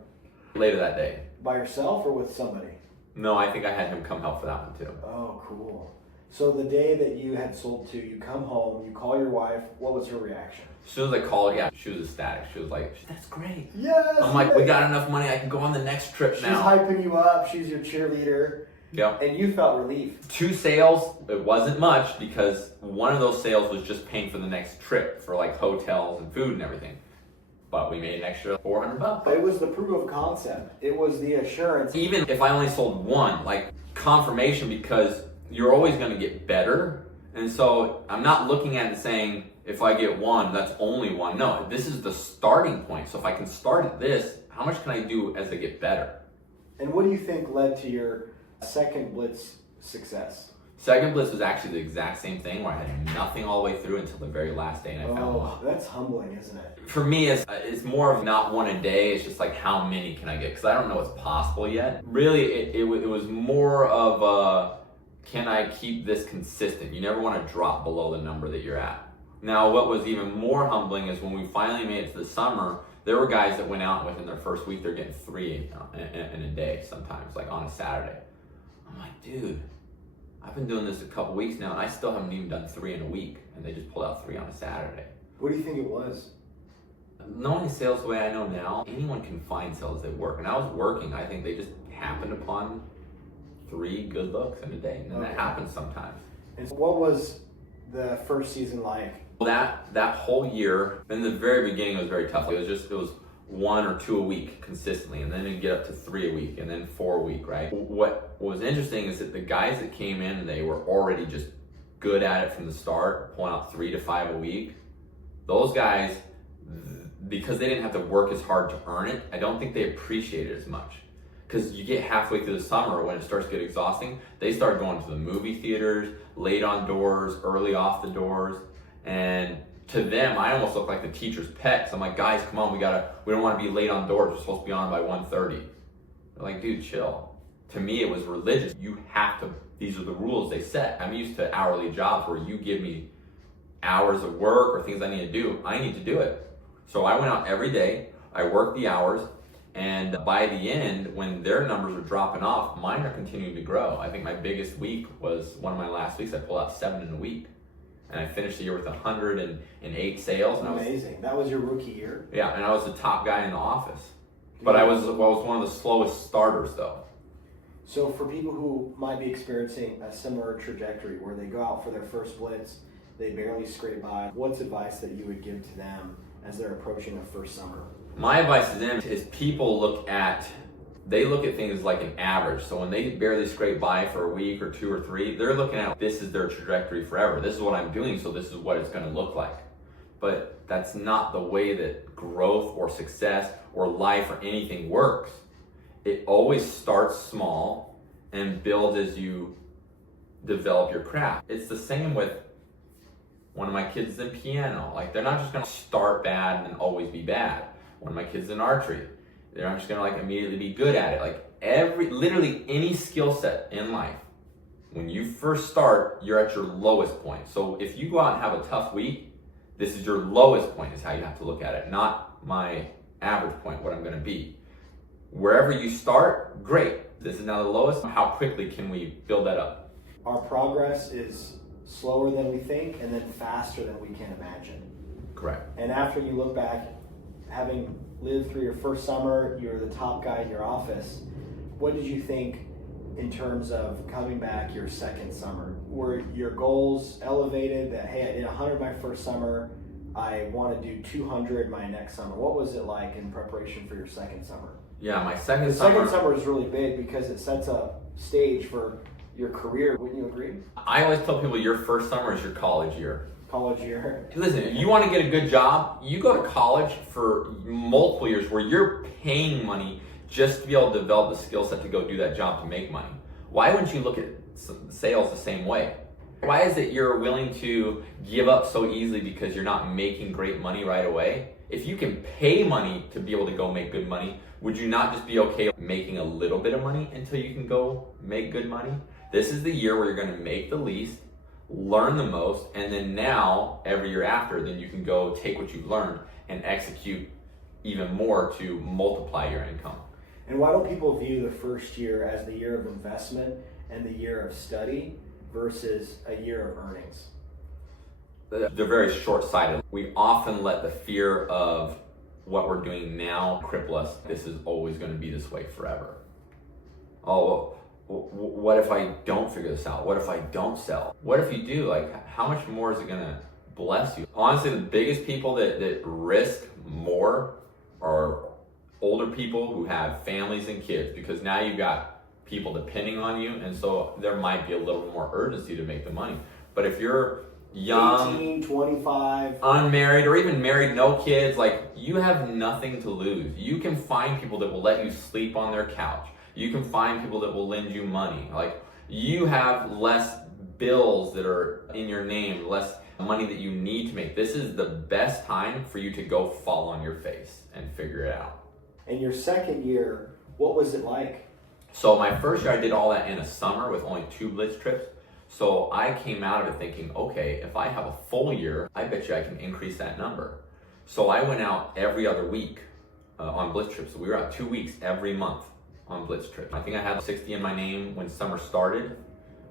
Later that day. By yourself or with somebody? No, I think I had him come help for that one too. Oh, cool. So the day that you had sold 2, you come home, you call your wife. What was her reaction? As soon as I called, yeah, she was ecstatic. She was like, "That's great." Yes! I'm like, "We got enough money, I can go on the next trip now." She's hyping you up, she's your cheerleader. Yep. And you felt relief. 2 sales, it wasn't much because one of those sales was just paying for the next trip for like hotels and food and everything. But we made an extra $400. It was the proof of concept. It was the assurance. Even if I only sold 1, like confirmation, because you're always going to get better. And so I'm not looking at it saying, if I get 1, that's only 1. No, this is the starting point. So if I can start at this, how much can I do as I get better? And what do you think led to your second Blitz success? Second Blitz was actually the exact same thing where I had nothing all the way through until the very last day and I found one. That's humbling, isn't it? For me, it's more of not 1 a day. It's just like, how many can I get? Because I don't know what's possible yet. Really, it was more of can I keep this consistent? You never want to drop below the number that you're at. Now, what was even more humbling is when we finally made it to the summer, there were guys that went out and within their first week, they're getting 3 in a day sometimes, like on a Saturday. I'm like, dude, I've been doing this a couple weeks now and I still haven't even done 3 in a week. And they just pulled out 3 on a Saturday. What do you think it was? Knowing sales the way I know now, anyone can find sales that work. And I was working, I think they just happened upon 3 good looks in a day. And that happens sometimes. And so what was the first season like? That whole year, in the very beginning, it was very tough. It was 1 or 2 a week consistently, and then it'd get up to 3 a week, and then 4 a week, right? What was interesting is that the guys that came in, they were already just good at it from the start, pulling out 3 to 5 a week. Those guys, because they didn't have to work as hard to earn it, I don't think they appreciate it as much. Because you get halfway through the summer when it starts to get exhausting, they start going to the movie theaters, late on doors, early off the doors, and to them, I almost look like the teacher's pet. So I'm like, guys, come on, we don't want to be late on doors. We're supposed to be on by 1:30. They're like, dude, chill. To me, it was religious. You have to, these are the rules they set. I'm used to hourly jobs where you give me hours of work or things I need to do. I need to do it. So I went out every day. I worked the hours. And by the end, when their numbers are dropping off, mine are continuing to grow. I think my biggest week was one of my last weeks. I pulled out 7 in a week. And I finished the year with 108 sales. And amazing. That was your rookie year? Yeah, and I was the top guy in the office. But I was one of the slowest starters, though. So for people who might be experiencing a similar trajectory where they go out for their first Blitz, they barely scrape by, what's advice that you would give to them as they're approaching a first summer? My advice to them is people look at they look at things like an average. So when they barely scrape by for a week or 2 or 3, they're looking at this is their trajectory forever. This is what I'm doing, so this is what it's going to look like. But that's not the way that growth or success or life or anything works. It always starts small and builds as you develop your craft. It's the same with one of my kids in piano. Like, they're not just going to start bad and always be bad. One of my kids in archery, they're not just going to like immediately be good at it. Like literally any skill set in life, when you first start, you're at your lowest point. So if you go out and have a tough week, this is your lowest point is how you have to look at it, not my average point, what I'm going to be. Wherever you start, great. This is now the lowest. How quickly can we build that up? Our progress is slower than we think and then faster than we can imagine. Correct. And after you look back, having lived through your first summer, you were the top guy in your office. What did you think in terms of coming back your second summer? Were your goals elevated that, hey, I did 100 my first summer, I want to do 200 my next summer? What was it like in preparation for your second summer? Yeah, my second The summer. second summer is really big because it sets a stage for your career. Wouldn't you agree? I always tell people your first summer is your college year. College year. Listen, if you want to get a good job, you go to college for multiple years where you're paying money just to be able to develop the skill set to go do that job to make money. Why wouldn't you look at sales the same way? Why is it you're willing to give up so easily because you're not making great money right away? If you can pay money to be able to go make good money, would you not just be okay making a little bit of money until you can go make good money? This is the year where you're going to make the least, learn the most, and then now, every year after, then you can go take what you've learned and execute even more to multiply your income. And why don't people view the first year as the year of investment and the year of study versus a year of earnings? They're very short-sighted. We often let the fear of what we're doing now cripple us. This is always going to be this way forever. Oh, what if I don't figure this out? What if I don't sell? What if you do? Like, how much more is it going to bless you? Honestly, the biggest people that risk more are older people who have families and kids, because now you've got people depending on you, and so there might be a little more urgency to make the money. But if you're young, 18, 25, unmarried, or even married, no kids, like, you have nothing to lose. You can find people that will let you sleep on their couch. You can find people that will lend you money. Like, you have less bills that are in your name, less money that you need to make. This is the best time for you to go fall on your face and figure it out. And your second year, what was it like? So my first year, I did all that in a summer with only 2 blitz trips. So I came out of it thinking, okay, if I have a full year, I bet you I can increase that number. So I went out every other week on blitz trips. So we were out 2 weeks every month on blitz trips. I think I had 60 in my name when summer started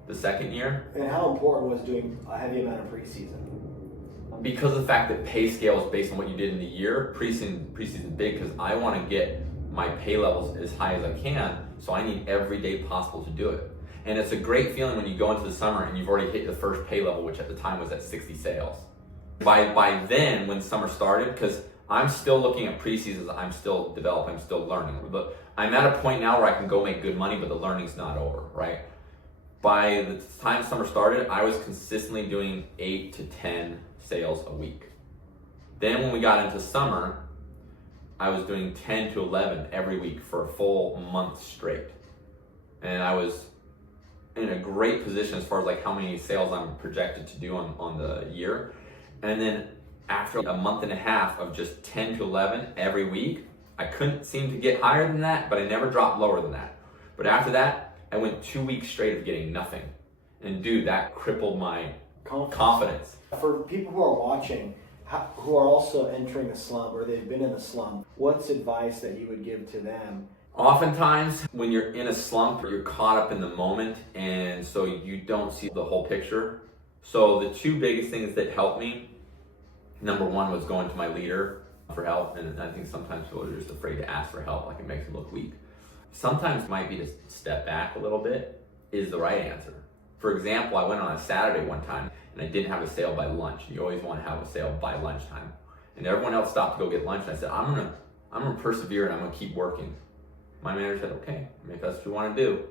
the second year. And how important was doing a heavy amount of preseason? Because of the fact that pay scale is based on what you did in the year, preseason is big because I want to get my pay levels as high as I can, so I need every day possible to do it. And it's a great feeling when you go into the summer and you've already hit the first pay level, which at the time was at 60 sales. By then, when summer started, because I'm still looking at preseasons, I'm still developing, I'm still learning. But I'm at a point now where I can go make good money, but the learning's not over, right? By the time summer started, I was consistently doing 8 to 10 sales a week. Then when we got into summer, I was doing 10 to 11 every week for a full month straight. And I was in a great position as far as like how many sales I'm projected to do on the year. And then after a month and a half of just 10 to 11 every week, I couldn't seem to get higher than that, but I never dropped lower than that. But after that, I went 2 weeks straight of getting nothing. And dude, that crippled my confidence. For people who are watching, who are also entering a slump or they've been in a slump, what's advice that you would give to them? Oftentimes, when you're in a slump, you're caught up in the moment, and so you don't see the whole picture. So the 2 biggest things that helped me, number 1 was going to my leader for help, and I think sometimes people are just afraid to ask for help, like it makes them look weak. Sometimes it might be to step back a little bit is the right answer. For example, I went on a Saturday one time, and I didn't have a sale by lunch. You always want to have a sale by lunchtime. And everyone else stopped to go get lunch, and I said, I'm gonna persevere and I'm gonna keep working. My manager said, okay, if that's what you want to do.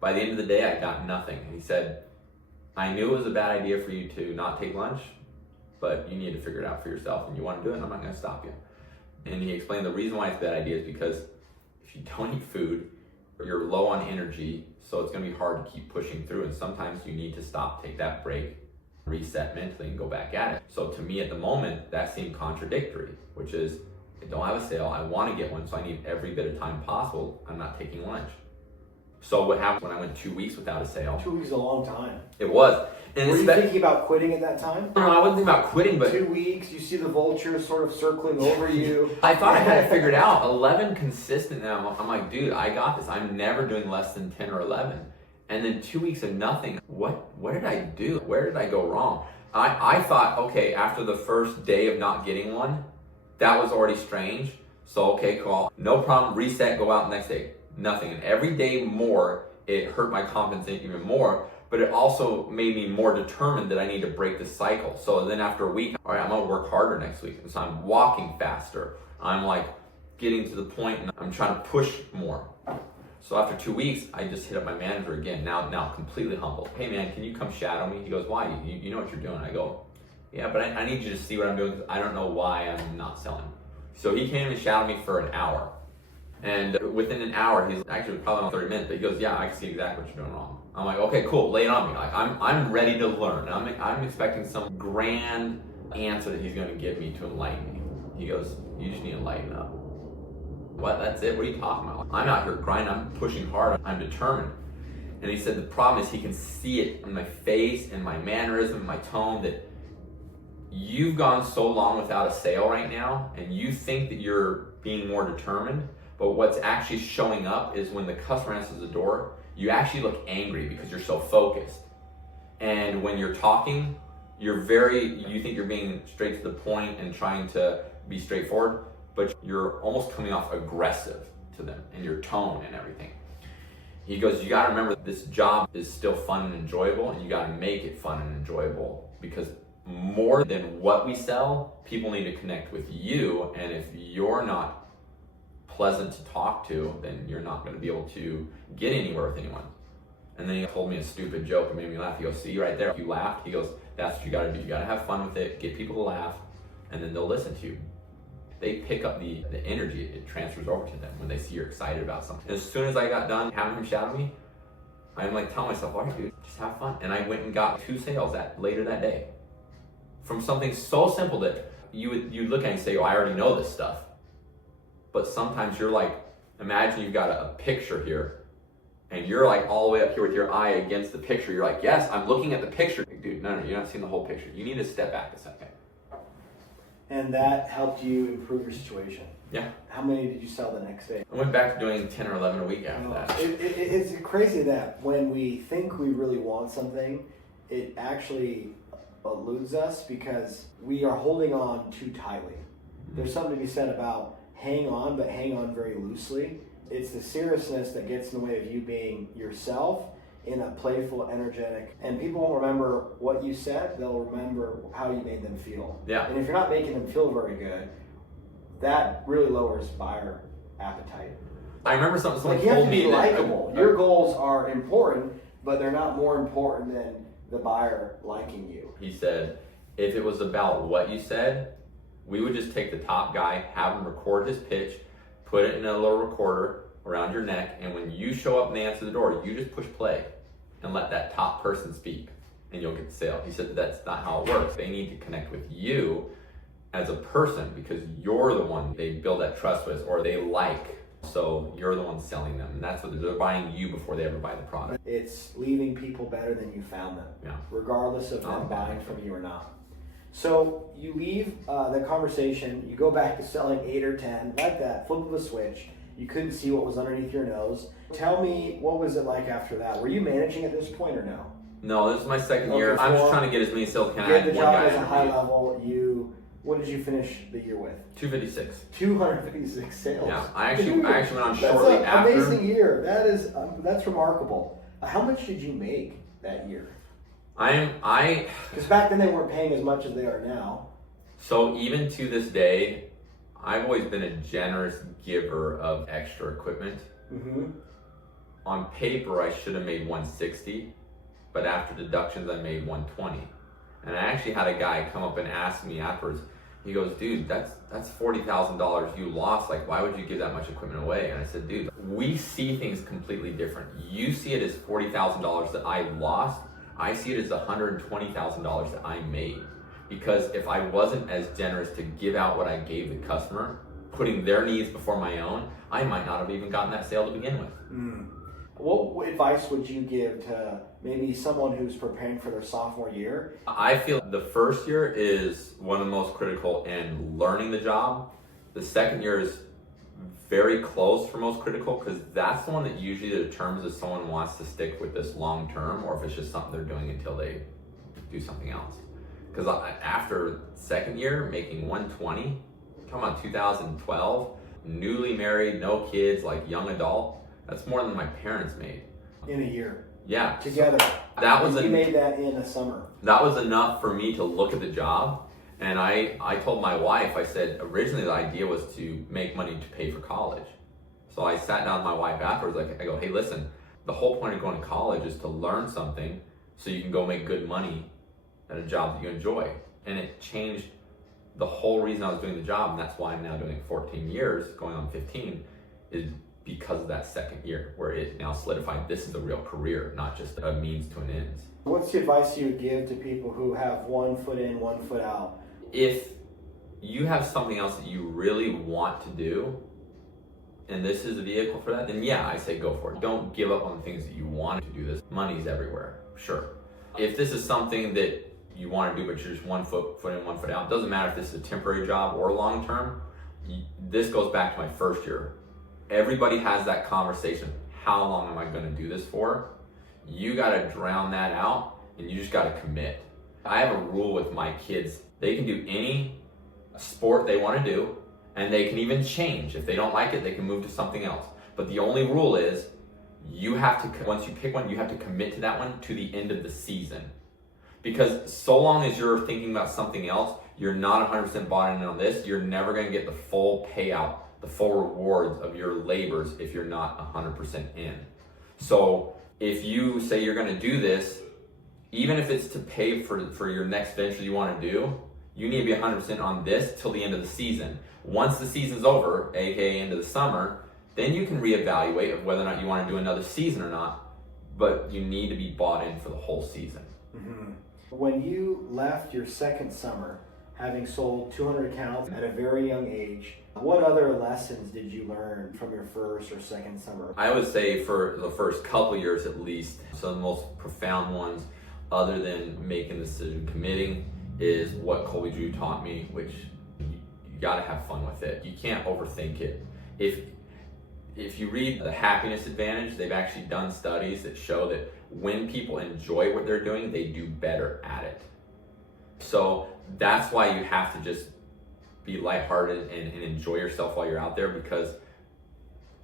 By the end of the day, I got nothing. And he said, I knew it was a bad idea for you to not take lunch, but you need to figure it out for yourself, and you want to do it, and I'm not going to stop you. And he explained the reason why it's a bad idea is because if you don't eat food, you're low on energy, so it's going to be hard to keep pushing through, and sometimes you need to stop, take that break, reset mentally, and go back at it. So to me at the moment, that seemed contradictory, which is, I don't have a sale, I want to get one, so I need every bit of time possible, I'm not taking lunch. So what happened when I went 2 weeks without a sale? 2 weeks is a long time. It was. And were you thinking about quitting at that time? No, I wasn't thinking about quitting, but 2 weeks, you see the vultures sort of circling over you. I thought I had it figured out. 11 consistent now. I'm like, dude, I got this. I'm never doing less than 10 or 11. And then 2 weeks of nothing. What did I do? Where did I go wrong? I thought, okay, after the first day of not getting one, that was already strange. So, okay, cool. No problem. Reset, go out the next day. Nothing. And every day more, it hurt my confidence even more. But it also made me more determined that I need to break the cycle. So then after a week, all right, I'm gonna work harder next week. And so I'm walking faster. I'm like getting to the point and I'm trying to push more. So after 2 weeks, I just hit up my manager again, now completely humbled. Hey man, can you come shadow me? He goes, why? You know what you're doing. I go, yeah, but I need you to see what I'm doing because I don't know why I'm not selling. So he came and shadowed me for an hour. And within an hour, he's actually probably on 30 minutes, but he goes, yeah, I can see exactly what you're doing wrong. I'm like, okay, cool, lay it on me. Like, I'm ready to learn. I'm expecting some grand answer that he's gonna give me to enlighten me. He goes, you just need to lighten up. What, that's it? What are you talking about? I'm out here grinding, I'm pushing hard, I'm determined. And he said the problem is he can see it in my face and my mannerism and my tone that you've gone so long without a sale right now and you think that you're being more determined, but what's actually showing up is when the customer answers the door, you actually look angry because you're so focused. And when you're talking, you think you're being straight to the point and trying to be straightforward, but you're almost coming off aggressive to them in your tone and everything. He goes, you gotta remember this job is still fun and enjoyable, and you gotta make it fun and enjoyable because more than what we sell, people need to connect with you, and if you're not pleasant to talk to, then you're not going to be able to get anywhere with anyone. And then he told me a stupid joke and made me laugh. He goes, see right there, if you laughed, he goes, that's what you got to do. You got to have fun with it, get people to laugh, and then they'll listen to you. They pick up the energy, it transfers over to them when they see you're excited about something. As soon as I got done having him shadow me, I'm like telling myself, all right, dude, just have fun. And I went and got 2 sales later that day. From something so simple that you look at and say, oh, I already know this stuff. But sometimes you're like, imagine you've got a picture here and you're like all the way up here with your eye against the picture. You're like, yes, I'm looking at the picture. Dude, no, you're not seeing the whole picture. You need to step back a second. And that helped you improve your situation. Yeah. How many did you sell the next day? I went back to doing 10 or 11 a week after that. It's crazy that when we think we really want something, it actually eludes us because we are holding on too tightly. There's something to be said about hang on, but hang on very loosely. It's the seriousness that gets in the way of you being yourself in a playful, energetic, and people won't remember what you said, they'll remember how you made them feel. Yeah. And if you're not making them feel very good, that really lowers buyer appetite. I remember someone you have told to me be that likable. Your goals are important, but they're not more important than the buyer liking you. He said, if it was about what you said, we would just take the top guy, have him record his pitch, put it in a little recorder around your neck, and when you show up and they answer the door, you just push play and let that top person speak, and you'll get the sale. He said that's not how it works. They need to connect with you as a person because you're the one they build that trust with or they like. So you're the one selling them, and that's what they're buying you before they ever buy the product. It's leaving people better than you found them, regardless of them buying from you or not. So you leave the conversation, you go back to selling 8 or 10, like that, flip of a switch. You couldn't see what was underneath your nose. Tell me, what was it like after that? Were you managing at this point or no? No, this is my second year. I'm just trying to get as many sales as I can. Get the job as a high level. What did you finish the year with? 256. 256 sales. Yeah, I actually went on shortly after. That's an amazing year. That's remarkable. How much did you make that year? Because back then they weren't paying as much as they are now. So even to this day, I've always been a generous giver of extra equipment. On paper, I should have made 160, but after deductions, I made 120. And I actually had a guy come up and ask me afterwards. He goes, dude, that's $40,000 you lost. Like, why would you give that much equipment away? And I said, dude, we see things completely different. You see it as $40,000 that I lost. I see it as $120,000 that I made. Because if I wasn't as generous to give out what I gave the customer, putting their needs before my own, I might not have even gotten that sale to begin with. What advice would you give to maybe someone who's preparing for their sophomore year? I feel the first year is one of the most critical in learning the job. The second year is very close for most critical, because that's the one that usually determines if someone wants to stick with this long term or if it's just something they're doing until they do something else. Because after second year, making 120, talking about 2012, newly married, no kids, like young adult, that's more than my parents made. In a year. Yeah. Together. That was you made that in a summer. That was enough for me to look at the job. And I told my wife, I said, originally the idea was to make money to pay for college. So I sat down with my wife afterwards, I go, hey, listen, the whole point of going to college is to learn something so you can go make good money at a job that you enjoy. And it changed the whole reason I was doing the job, and that's why I'm now doing it 14 years, going on 15, is because of that second year, where it now solidified this is a real career, not just a means to an end. What's the advice you would give to people who have 1 foot in, 1 foot out? If you have something else that you really want to do, and this is a vehicle for that, then yeah, I say go for it. Don't give up on the things that you want to do. This money's everywhere, sure. If this is something that you want to do, but you're just 1 foot in, 1 foot out, it doesn't matter if this is a temporary job or long term. This goes back to my first year. Everybody has that conversation. How long am I going to do this for? You got to drown that out, and you just got to commit. I have a rule with my kids. They can do any sport they want to do, and they can even change. If they don't like it, they can move to something else. But the only rule is you have to, once you pick one, you have to commit to that one to the end of the season. Because so long as you're thinking about something else, you're not 100% bought in on this, you're never going to get the full payout, the full rewards of your labors if you're not 100% in. So if you say you're going to do this, even if it's to pay for your next venture you want to do, you need to be 100% on this till the end of the season. Once the season's over, aka into the summer, then you can reevaluate of whether or not you want to do another season or not, but you need to be bought in for the whole season. When you left your second summer, having sold 200 accounts at a very young age, what other lessons did you learn from your first or second summer? I would say for the first couple years at least, some of the most profound ones, other than making the decision, committing, is what Colby Drew taught me, which you gotta have fun with it. You can't overthink it. If you read The Happiness Advantage, they've actually done studies that show that when people enjoy what they're doing, they do better at it. So that's why you have to just be lighthearted and enjoy yourself while you're out there, because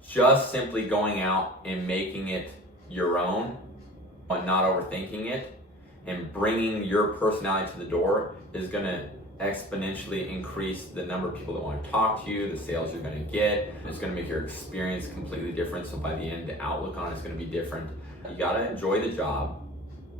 just simply going out and making it your own, but not overthinking it, and bringing your personality to the door is going to exponentially increase the number of people that want to talk to you, the sales you're going to get. It's going to make your experience completely different. So by the end, the outlook on it is going to be different. You got to enjoy the job.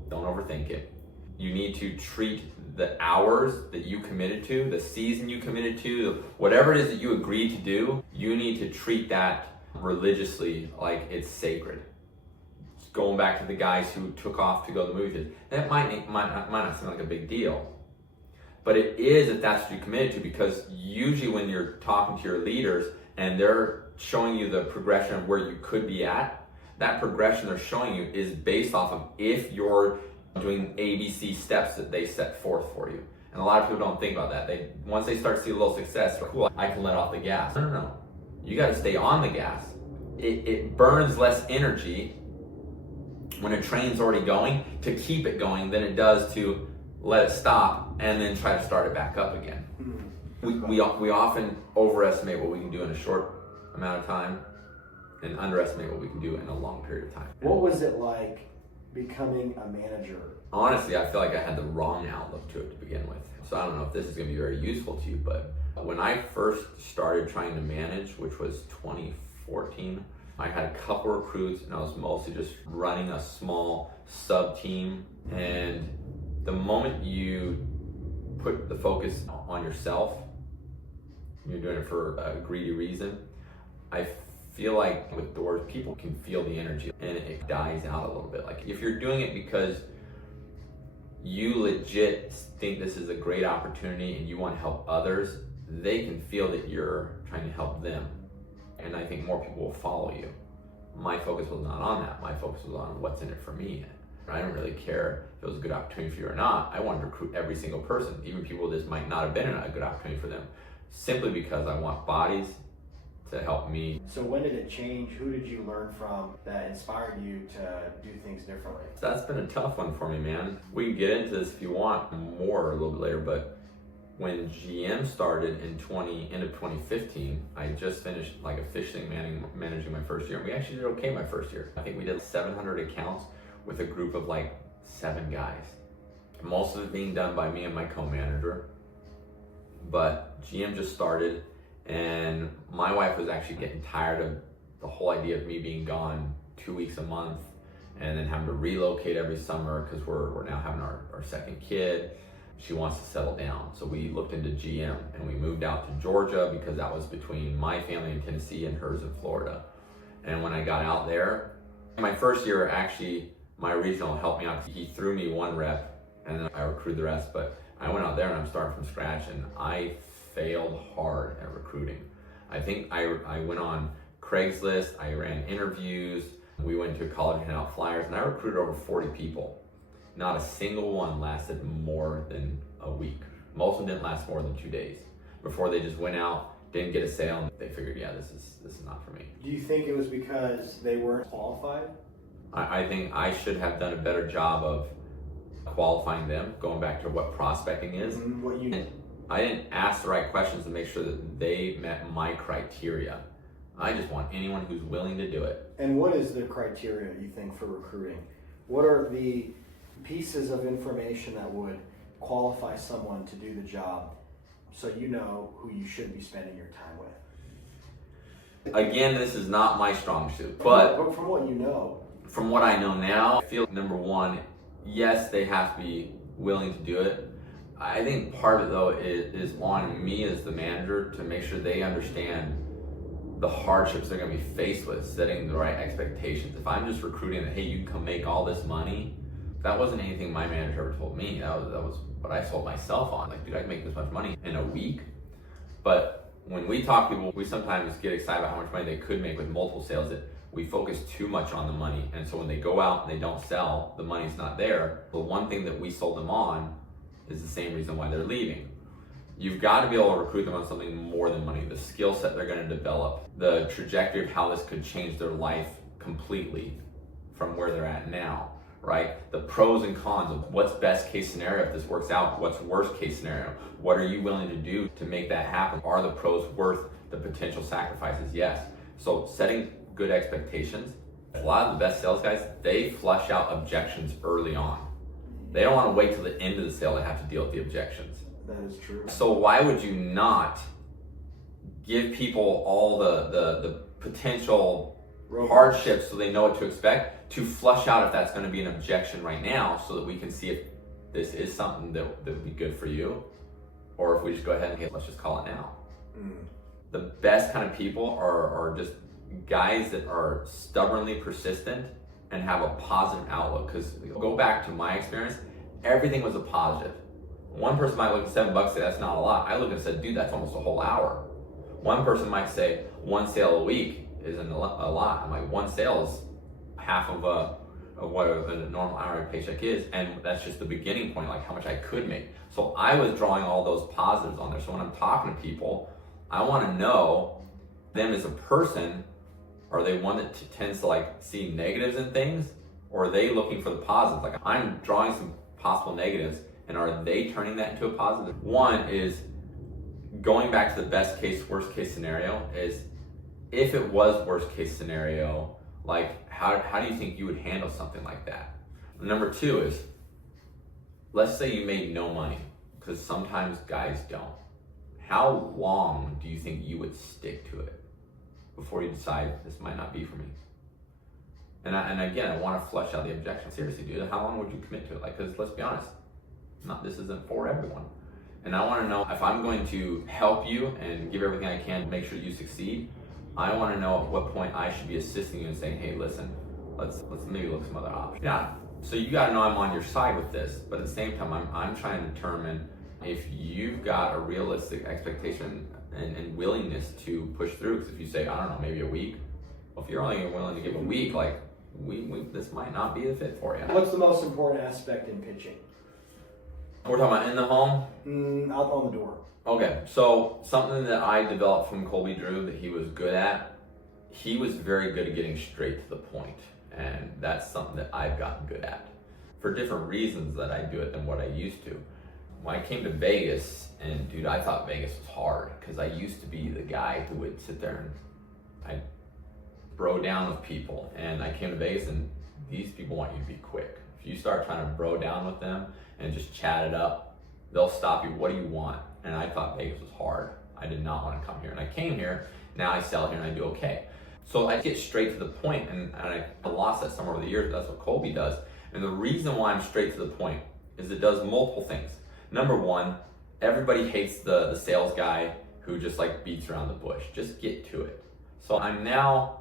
Don't overthink it. You need to treat the hours that you committed to, the season you committed to, whatever it is that you agreed to do, you need to treat that religiously like it's sacred. Going back to the guys who took off to go to the movie theater, that might not seem like a big deal. But it is if that's what you committed to, because usually when you're talking to your leaders and they're showing you the progression of where you could be at, that progression they're showing you is based off of if you're doing ABC steps that they set forth for you. And a lot of people don't think about that. Once they start to see a little success, cool, I can let off the gas. No. You got to stay on the gas. It burns less energy when a train's already going to keep it going than it does to let it stop and then try to start it back up again. We often overestimate what we can do in a short amount of time and underestimate what we can do in a long period of time. What was it like becoming a manager? Honestly, I feel like I had the wrong outlook to it to begin with. So I don't know if this is going to be very useful to you, but When I first started trying to manage, which was 2014, I had a couple recruits and I was mostly just running a small sub team. And the moment you put the focus on yourself, you're doing it for a greedy reason, I feel like with doors, people can feel the energy and it dies out a little bit. Like if you're doing it because you legit think this is a great opportunity and you want to help others, they can feel that you're trying to help them. And I think more people will follow you. My focus was not on that. My focus was on what's in it for me. I didn't really care if it was a good opportunity for you or not. I wanted to recruit every single person, even people this might not have been a good opportunity for them, simply because I want bodies to help me. So when did it change? Who did you learn from that inspired you to do things differently? That's been a tough one for me, man. We can get into this if you want more a little bit later, but when GM started in end of 2015, I just finished like officially managing my first year. And we actually did okay my first year. I think we did 700 accounts with a group of like 7 guys. Most of it being done by me and my co-manager. But GM just started, and my wife was actually getting tired of the whole idea of me being gone 2 weeks a month and then having to relocate every summer because we're now having our second kid. She wants to settle down. So we looked into GM and we moved out to Georgia because that was between my family in Tennessee and hers in Florida. And when I got out there, my first year actually, my regional helped me out. He threw me 1 rep and then I recruited the rest. But I went out there and I'm starting from scratch and I failed hard at recruiting. I think I went on Craigslist, I ran interviews, we went to a college and handed out flyers, and I recruited over 40 people. Not a single one lasted more than a week. Most of them didn't last more than 2 days before they just went out, didn't get a sale, and they figured, yeah, this is not for me. Do you think it was because they weren't qualified? I think I should have done a better job of qualifying them, going back to what prospecting is. What you I didn't ask the right questions to make sure that they met my criteria. I just want anyone who's willing to do it. And what is the criteria, you think, for recruiting? What are the pieces of information that would qualify someone to do the job so you know who you should be spending your time with? Again, this is not my strong suit, but from what you know. From what I know now, I feel number one, yes, they have to be willing to do it. I think part of it though is on me as the manager to make sure they understand the hardships they're going to be faced with, setting the right expectations. If I'm just recruiting that, hey, you can come make all this money, that wasn't anything my manager ever told me. That was what I sold myself on. Like, dude, I can make this much money in a week. But when we talk to people, we sometimes get excited about how much money they could make with multiple sales, that we focus too much on the money. And so when they go out and they don't sell, the money's not there. The one thing that we sold them on is the same reason why they're leaving. You've got to be able to recruit them on something more than money. The skill set they're going to develop, the trajectory of how this could change their life completely from where they're at now, right? The pros and cons of what's best case scenario if this works out, what's worst case scenario, what are you willing to do to make that happen? Are the pros worth the potential sacrifices? Yes. So setting good expectations. A lot of the best sales guys, they flush out objections early on. They don't want to wait till the end of the sale to have to deal with the objections. That is true. So why would you not give people all the potential hardships so they know what to expect, to flush out if that's going to be an objection right now, so that we can see if this is something that would be good for you, or if we just go ahead and, hey, let's just call it now. The best kind of people are just guys that are stubbornly persistent and have a positive outlook. Because go back to my experience, everything was a positive. One person might look at $7 and say that's not a lot. I look and said, dude, that's almost a whole hour. One person might say 1 sale a week isn't a lot. I'm like, 1 sale is half of what a normal hourly paycheck is, and that's just the beginning point, like how much I could make. So I was drawing all those positives on there. So when I'm talking to people, I want to know them as a person. Are they one that tends to like see negatives in things, or are they looking for the positives? Like, I'm drawing some possible negatives, and are they turning that into a positive? One is going back to the best case, worst case scenario is, if it was worst case scenario, like how do you think you would handle something like that? Number 2 is, let's say you made no money, because sometimes guys don't. how long do you think you would stick to it before you decide this might not be for me? And again, I want to flesh out the objection. Seriously, dude, how long would you commit to it? Like, because let's be honest, this isn't for everyone. And I want to know if I'm going to help you and give everything I can to make sure you succeed. I want to know at what point I should be assisting you and saying, hey, listen, let's maybe look at some other options. Yeah. So you got to know I'm on your side with this, but at the same time, I'm trying to determine if you've got a realistic expectation and willingness to push through. Because if you say, I don't know, maybe a week, well, if you're only willing to give a week, like this might not be the fit for you. What's the most important aspect in pitching? We're talking about in the home? Out on the door. Okay, so something that I developed from Colby Drew that he was good at, he was very good at getting straight to the point. And that's something that I've gotten good at for different reasons that I do it than what I used to. When I came to Vegas, and dude, I thought Vegas was hard because I used to be the guy who would sit there and I'd bro down with people. And I came to Vegas and these people want you to be quick. If you start trying to bro down with them and just chat it up, they'll stop you. What do you want? And I thought Vegas was hard. I did not want to come here. And I came here, now I sell here and I do okay. So I get straight to the point, and I lost that somewhere over the years, but that's what Colby does. And the reason why I'm straight to the point is it does multiple things. Number one, everybody hates the sales guy who just like beats around the bush. Just get to it. So I'm now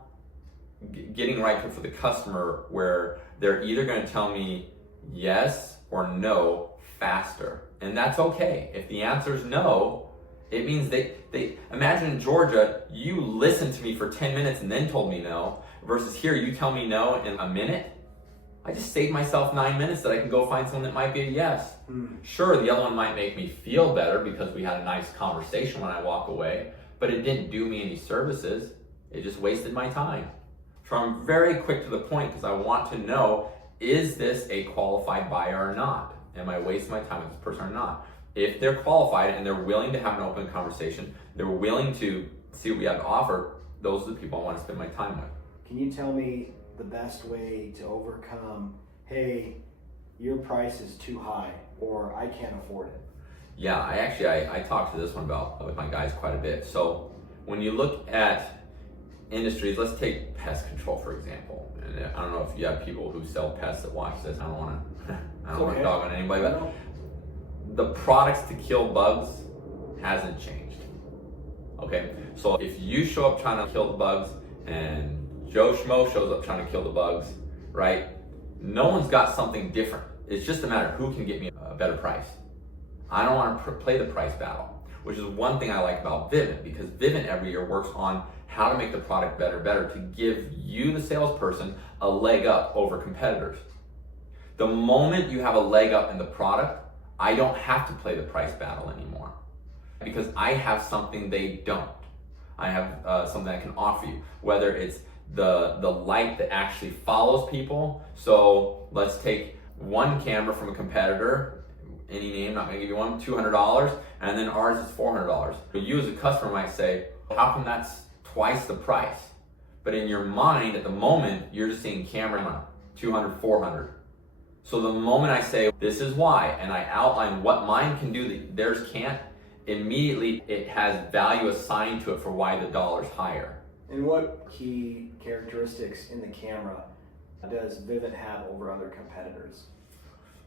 getting right to it for the customer where they're either going to tell me yes or no faster. And that's okay. If the answer is no, it means they imagine in Georgia, you listened to me for 10 minutes and then told me no, versus here you tell me no in a minute. I just saved myself 9 minutes that I can go find someone that might be a yes. Sure, the other one might make me feel better because we had a nice conversation when I walk away, but it didn't do me any services. It just wasted my time. So I'm very quick to the point because I want to know, is this a qualified buyer or not? Am I wasting my time with this person or not? If they're qualified and they're willing to have an open conversation, they're willing to see what we have to offer, those are the people I want to spend my time with. Can you tell me the best way to overcome, hey, your price is too high, or I can't afford it? Yeah, I talked to this one about with my guys quite a bit. So when you look at industries, let's take pest control for example. And I don't know if you have people who sell pests that watch this. I don't want to dog on anybody, but the products to kill bugs hasn't changed. Okay, so if you show up trying to kill the bugs and Joe Schmo shows up trying to kill the bugs, right? No one's got something different. It's just a matter of who can get me a better price. I don't want to play the price battle, which is one thing I like about Vivint, because Vivint every year works on how to make the product better to give you, the salesperson, a leg up over competitors. The moment you have a leg up in the product, I don't have to play the price battle anymore because I have something they don't. I have something I can offer you, whether it's the light that actually follows people. So let's take one camera from a competitor, any name, not gonna give you one, $200, and then ours is $400. But you as a customer might say, how come that's twice the price? But in your mind at the moment, you're just seeing camera $200, $400. So the moment I say, this is why, and I outline what mine can do that theirs can't, immediately it has value assigned to it for why the dollar's higher. And what key characteristics in the camera does Vivint have over other competitors?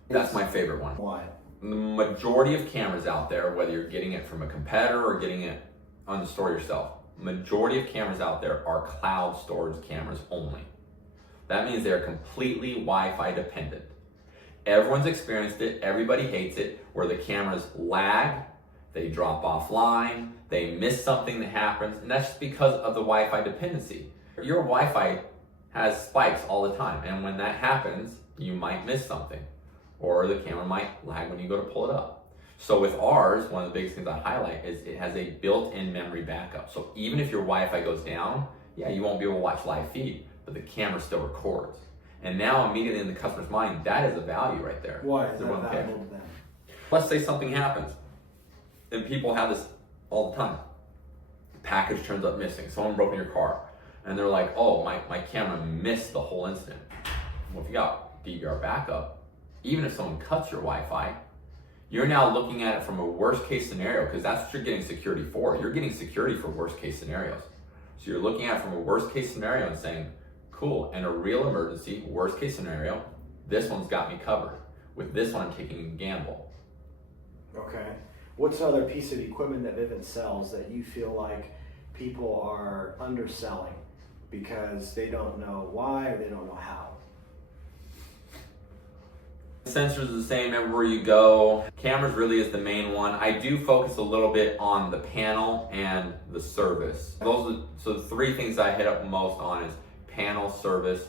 That's my favorite one. Why? The majority of cameras out there, whether you're getting it from a competitor or getting it on the store yourself, majority of cameras out there are cloud storage cameras only. That means they're completely Wi-Fi dependent. Everyone's experienced it, everybody hates it, where the cameras lag, they drop offline, they miss something that happens, and that's just because of the Wi-Fi dependency. Your Wi-Fi has spikes all the time, and when that happens, you might miss something, or the camera might lag when you go to pull it up. So with ours, one of the biggest things I highlight is it has a built-in memory backup. So even if your Wi-Fi goes down, yeah, you won't be able to watch live feed, but the camera still records. And now immediately in the customer's mind, that is a value right there. Why is that valuable to them? Let's say something happens, and people have this all the time. Package turns up missing, someone broke in your car, and they're like, oh, my camera missed the whole incident. Well, if you got DVR backup, even if someone cuts your Wi-Fi, You're now looking at it from a worst case scenario, because that's what you're getting security for. You're getting security for worst case scenarios. So you're looking at it from a worst case scenario and saying, cool, in a real emergency, worst case scenario, this one's got me covered. With this one, I'm taking a gamble. Okay. What's another piece of equipment that Vivint sells that you feel like people are underselling because they don't know why or they don't know how? Sensors are the same everywhere you go. Cameras really is the main one. I do focus a little bit on the panel and the service. So the three things I hit up most on is panel, service,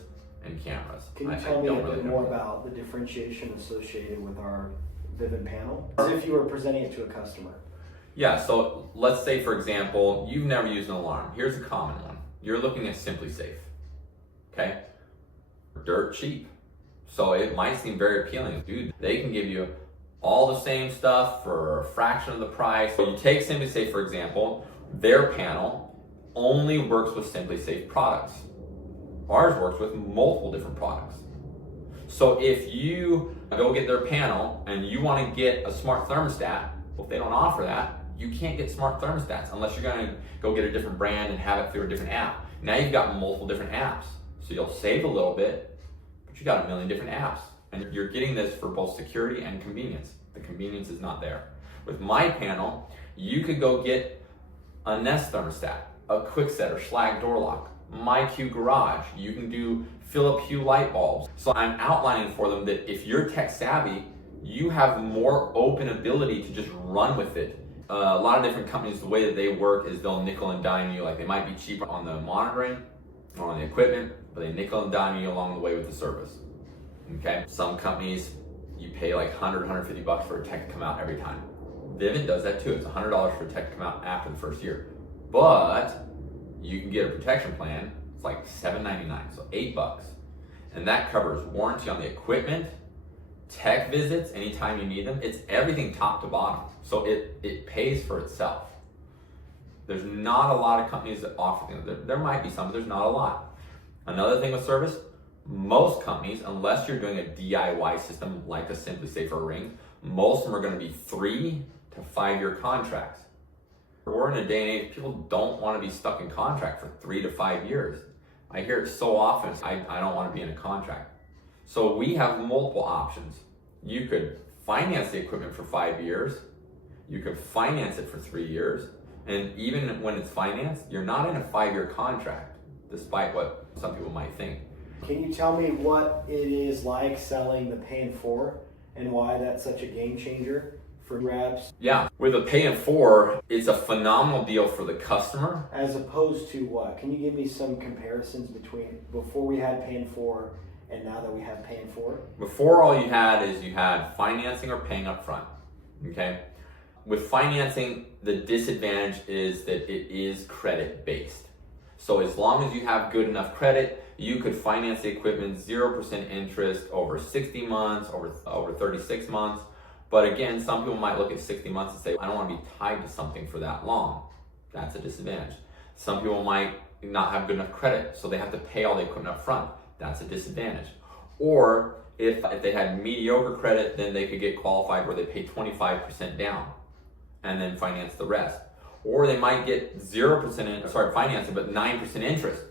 and cameras. Can you tell me a bit more about the differentiation associated with our Vivint panel, as if you were presenting it to a customer? Yeah, so let's say, for example, you've never used an alarm. Here's a common one. You're looking at Simply Safe, okay? Dirt cheap. So it might seem very appealing. Dude, they can give you all the same stuff for a fraction of the price. So you take Simply Safe, for example, their panel only works with Simply Safe products. Ours works with multiple different products. So if you go get their panel and you want to get a smart thermostat, well, if they don't offer that, you can't get smart thermostats unless you're going to go get a different brand and have it through a different app. Now you've got multiple different apps. So you'll save a little bit, but you got a million different apps. And you're getting this for both security and convenience. The convenience is not there. With my panel, you could go get a Nest thermostat, a quick setter, Schlag door lock, MyQ garage. You can do Philip Hue light bulbs. So I'm outlining for them that if you're tech savvy, you have more open ability to just run with it. A lot of different companies, the way that they work is they'll nickel and dime you. Like they might be cheaper on the monitoring or on the equipment, but they nickel and dime you along the way with the service. Okay. Some companies, you pay like $100, $150 for a tech to come out every time. Vivint does that too. It's $100 for a tech to come out after the first year. But you can get a protection plan. It's like $7.99, so $8. And that covers warranty on the equipment, tech visits anytime you need them. It's everything top to bottom. So it pays for itself. There's not a lot of companies that offer things. There might be some, but there's not a lot. Another thing with service, most companies, unless you're doing a DIY system like a Simply Safe or Ring, most of them are going to be 3 to 5 year contracts. We're in a day and age, people don't want to be stuck in contract for 3 to 5 years. I hear it so often, I don't want to be in a contract. So we have multiple options. You could finance the equipment for 5 years. You could finance it for 3 years. And even when it's financed, you're not in a 5-year contract, despite what some people might think. Can you tell me what it is like selling the Pay in 4 and why that's such a game changer for reps? Yeah, with a Pay in 4, it's a phenomenal deal for the customer. As opposed to what? Can you give me some comparisons between before we had Pay in 4 and now that we have Pay in 4? Before, all you had is you had financing or paying up front, okay? With financing, the disadvantage is that it is credit based. So as long as you have good enough credit, you could finance the equipment 0% interest over 60 months, over 36 months. But again, some people might look at 60 months and say, I don't want to be tied to something for that long. That's a disadvantage. Some people might not have good enough credit, so they have to pay all the equipment up front. That's a disadvantage. Or if they had mediocre credit, then they could get qualified where they pay 25% down and then finance the rest. Or they might get 0% financing, but 9% interest.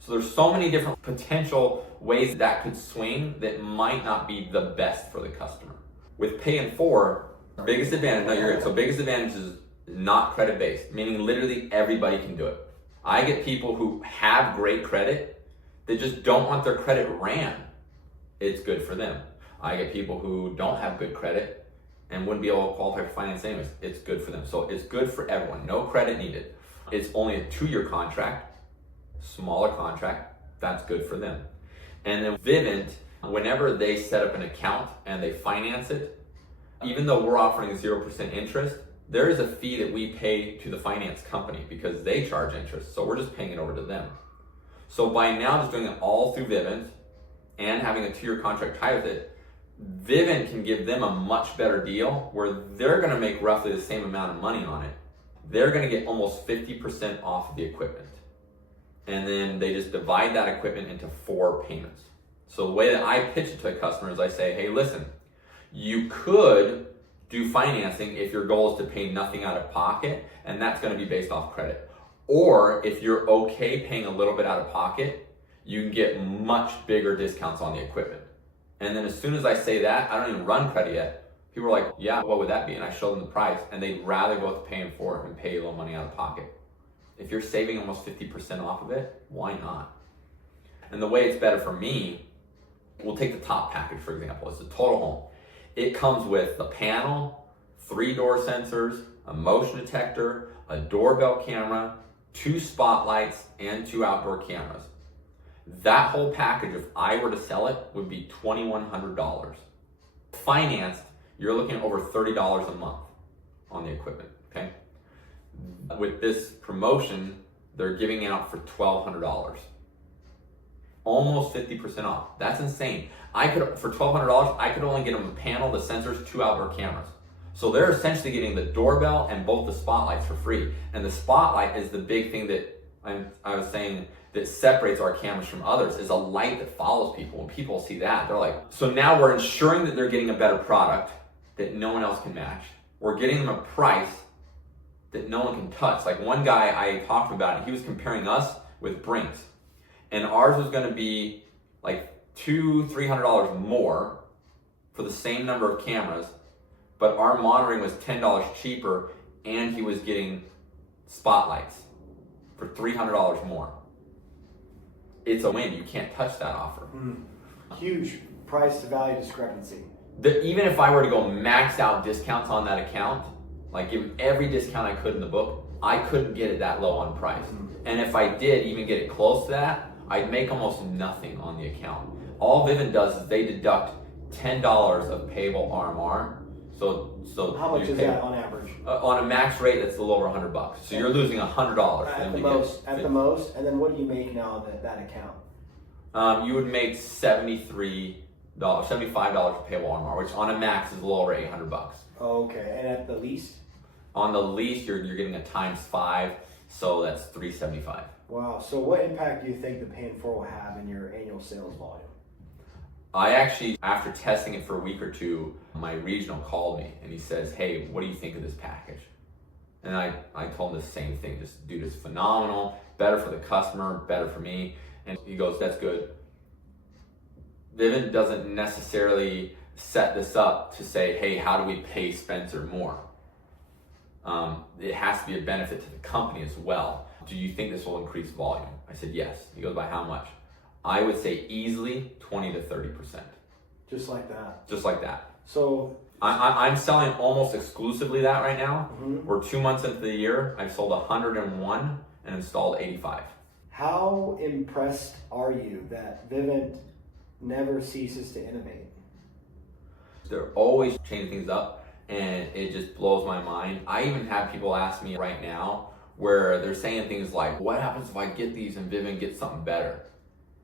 So there's so many different potential ways that could swing that might not be the best for the customer. With Pay in 4, biggest advantage, no, you're good. So biggest advantage is not credit based, meaning literally everybody can do it. I get people who have great credit, they just don't want their credit ran. It's good for them. I get people who don't have good credit and wouldn't be able to qualify for finance anyways. It's good for them. So it's good for everyone. No credit needed. It's only a 2-year contract, smaller contract. That's good for them. And then Vivint, whenever they set up an account and they finance it, even though we're offering 0% interest, there is a fee that we pay to the finance company because they charge interest. So we're just paying it over to them. So by now just doing it all through Vivint and having a 2-year contract tied with it, Vivint can give them a much better deal where they're going to make roughly the same amount of money on it. They're going to get almost 50% off of the equipment. And then they just divide that equipment into 4 payments. So the way that I pitch it to a customer is I say, hey, listen, you could do financing if your goal is to pay nothing out of pocket, and that's going to be based off credit. Or if you're okay paying a little bit out of pocket, you can get much bigger discounts on the equipment. And then as soon as I say that, I don't even run credit yet. People are like, yeah, what would that be? And I show them the price, and they'd rather go with paying for it and pay a little money out of pocket. If you're saving almost 50% off of it, why not? And the way it's better for me, we'll take the top package, for example. It's the total home. It comes with a panel, 3 door sensors, a motion detector, a doorbell camera, 2 spotlights, and 2 outdoor cameras. That whole package, if I were to sell it, would be $2,100. Financed, you're looking at over $30 a month on the equipment, okay? With this promotion, they're giving out for $1,200. Almost 50% off. That's insane. For $1,200, I could only get them a panel, the sensors, 2 outdoor cameras. So they're essentially getting the doorbell and both the spotlights for free. And the spotlight is the big thing that I was saying that separates our cameras from others, is a light that follows people. When people see that, they're like, so now we're ensuring that they're getting a better product that no one else can match. We're getting them a price that no one can touch. Like one guy I talked about, he was comparing us with Brinks. And ours was going to be like $200-300 more for the same number of cameras, but our monitoring was $10 cheaper, and he was getting spotlights for $300 more. It's a win. You can't touch that offer. Huge price to value discrepancy. Even if I were to go max out discounts on that account, like give every discount I could in the book, I couldn't get it that low on price. And if I did even get it close to that, I'd make almost nothing on the account. All Vivint does is they deduct $10 of payable RMR. So how much is that on average? On a max rate, that's a little over $100. So you're losing $100 at the most. At the most, and then what do you make now on that account? You would make $75 of payable RMR, which on a max is a little over $800. Okay, and at the least? On the least, you're getting a ×5, so that's $375. Wow. So what impact do you think the Pay in 4 will have in your annual sales volume? I actually, after testing it for a week or two, my regional called me and he says, hey, what do you think of this package? And I told him the same thing, just dude, it's phenomenal, better for the customer, better for me. And he goes, that's good. Vivint doesn't necessarily set this up to say, hey, how do we pay Spencer more? It has to be a benefit to the company as well. Do you think this will increase volume? I said, yes. He goes, by how much? I would say easily 20 to 30%. Just like that? Just like that. So I'm selling almost exclusively that right now. Mm-hmm. We're 2 months into the year. I've sold 101 and installed 85. How impressed are you that Vivint never ceases to innovate? They're always changing things up, and it just blows my mind. I even have people ask me right now where they're saying things like, what happens if I get these and Vivint gets something better?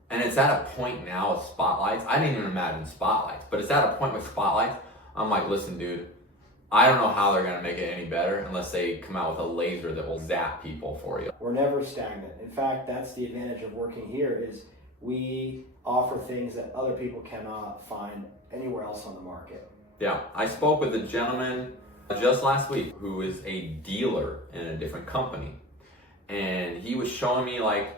And it's at a point now with spotlights. I didn't even imagine spotlights, but it's at a point with spotlights. I'm like, listen, dude, I don't know how they're gonna make it any better unless they come out with a laser that will zap people for you. We're never stagnant. In fact, that's the advantage of working here is we offer things that other people cannot find anywhere else on the market. Yeah, I spoke with a gentleman just last week who is a dealer in a different company. And he was showing me like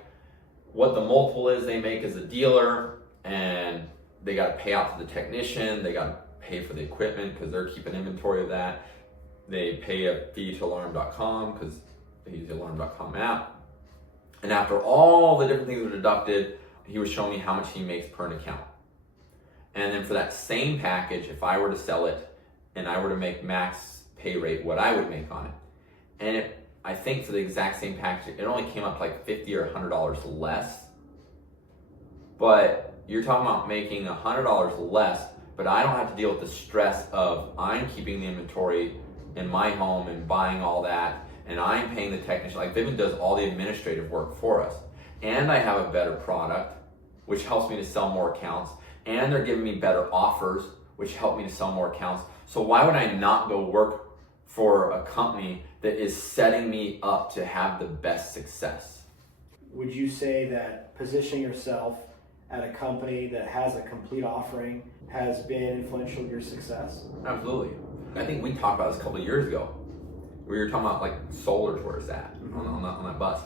what the multiple is they make as a dealer, and they got to pay out to the technician, they got to pay for the equipment because they're keeping inventory of that. They pay a fee to alarm.com because they use the alarm.com app. And after all the different things were deducted, he was showing me how much he makes per an account. And then for that same package, if I were to sell it and I were to make max pay rate, what I would make on it. And I think for the exact same package, it only came up like $50 or $100 less. But you're talking about making $100 less, but I don't have to deal with the stress of I'm keeping the inventory in my home and buying all that, and I'm paying the technician. Like Vivint does all the administrative work for us. And I have a better product, which helps me to sell more accounts. And they're giving me better offers, which help me to sell more accounts. So why would I not go work for a company that is setting me up to have the best success? Would you say that positioning yourself at a company that has a complete offering has been influential to your success? Absolutely. I think we talked about this a couple of years ago. We were talking about like solar's where it's at on that bus.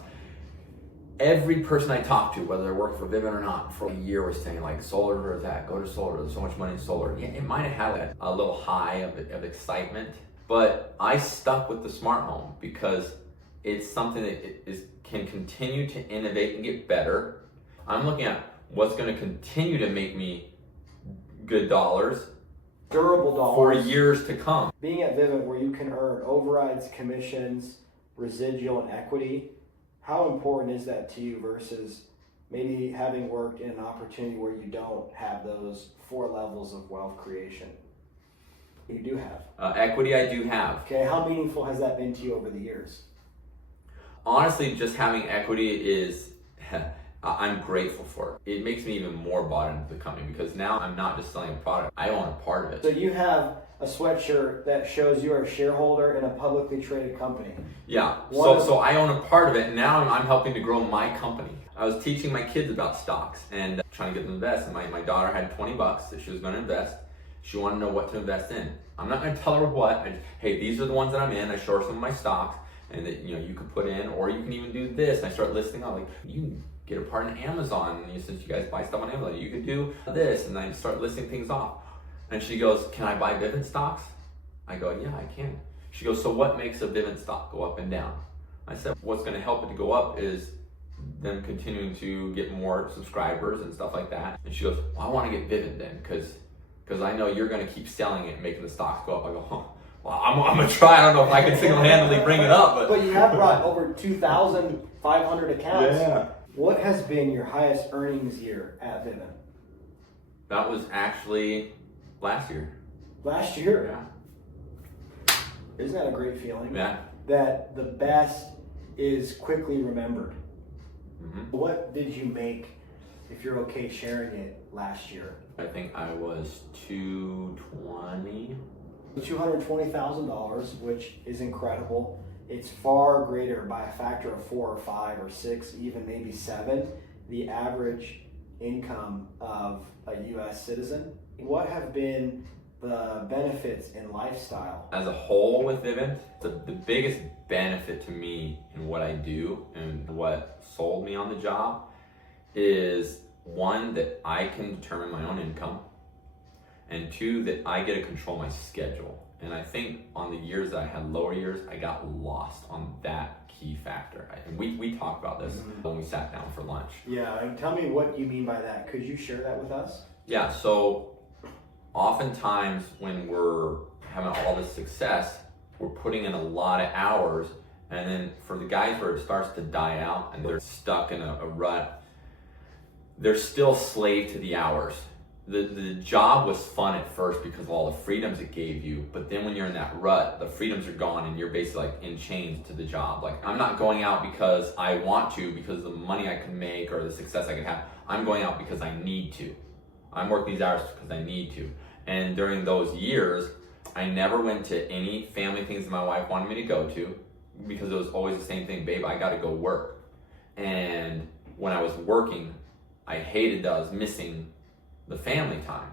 Every person I talked to, whether they're working for Vivint or not, for a year was saying like, solar where it's at, go to solar, there's so much money in solar. Yeah, it might have had like a little high of excitement, but I stuck with the smart home because it's something that can continue to innovate and get better. I'm looking at what's going to continue to make me good dollars, durable dollars, for years to come. Being at Vivint, where you can earn overrides, commissions, residual, and equity, how important is that to you versus maybe having worked in an opportunity where you don't have those 4 levels of wealth creation? You do have. Equity I do have. Okay, how meaningful has that been to you over the years? Honestly, just having equity is, I'm grateful for it. It makes me even more bought into the company because now I'm not just selling a product, I own a part of it. So you have a sweatshirt that shows you are a shareholder in a publicly traded company. Yeah, so I own a part of it, and now I'm helping to grow my company. I was teaching my kids about stocks and trying to get them to invest, and my daughter had $20 that she was going to invest. She wanted to know what to invest in. I'm not going to tell her what. Hey, these are the ones that I'm in. I show her some of my stocks, and that you could put in, or you can even do this. And I start listing out, like, you can get a part in Amazon, and since you guys buy stuff on Amazon, you could do this, and I start listing things off. And she goes, can I buy Vivint stocks? I go, yeah, I can. She goes, so what makes a Vivint stock go up and down? I said, what's going to help it to go up is them continuing to get more subscribers and stuff like that. And she goes, well, I want to get Vivint then, because I know you're going to keep selling it and making the stocks go up. I go, huh. Well, I'm going to try. I don't know if I can single-handedly bring it up. But you have brought over 2,500 accounts. Yeah. What has been your highest earnings year at Vivint? That was actually last year. Last year? Yeah. Isn't that a great feeling? Yeah. That the best is quickly remembered. Mm-hmm. What did you make, if you're okay sharing it, last year? I think I was $220,000. $220,000, which is incredible. It's far greater by a factor of 4 or 5 or 6, even maybe 7, the average income of a U.S. citizen. What have been the benefits in lifestyle? As a whole with Vivint, the biggest benefit to me in what I do and what sold me on the job is, 1, that I can determine my own income, and 2, that I get to control my schedule. And I think on the years that I had lower years, I got lost on that key factor. And we talked about this when we sat down for lunch. Yeah, and tell me what you mean by that. Could you share that with us? Yeah, so oftentimes when we're having all this success, we're putting in a lot of hours, and then for the guys where it starts to die out and they're stuck in a rut, they're still slave to the hours. The job was fun at first because of all the freedoms it gave you, but then when you're in that rut, the freedoms are gone and you're basically like in chains to the job. Like, I'm not going out because I want to, because of the money I can make or the success I can have. I'm going out because I need to. I'm working these hours because I need to. And during those years, I never went to any family things that my wife wanted me to go to, because it was always the same thing. Babe, I got to go work. And when I was working, I hated that I was missing the family time.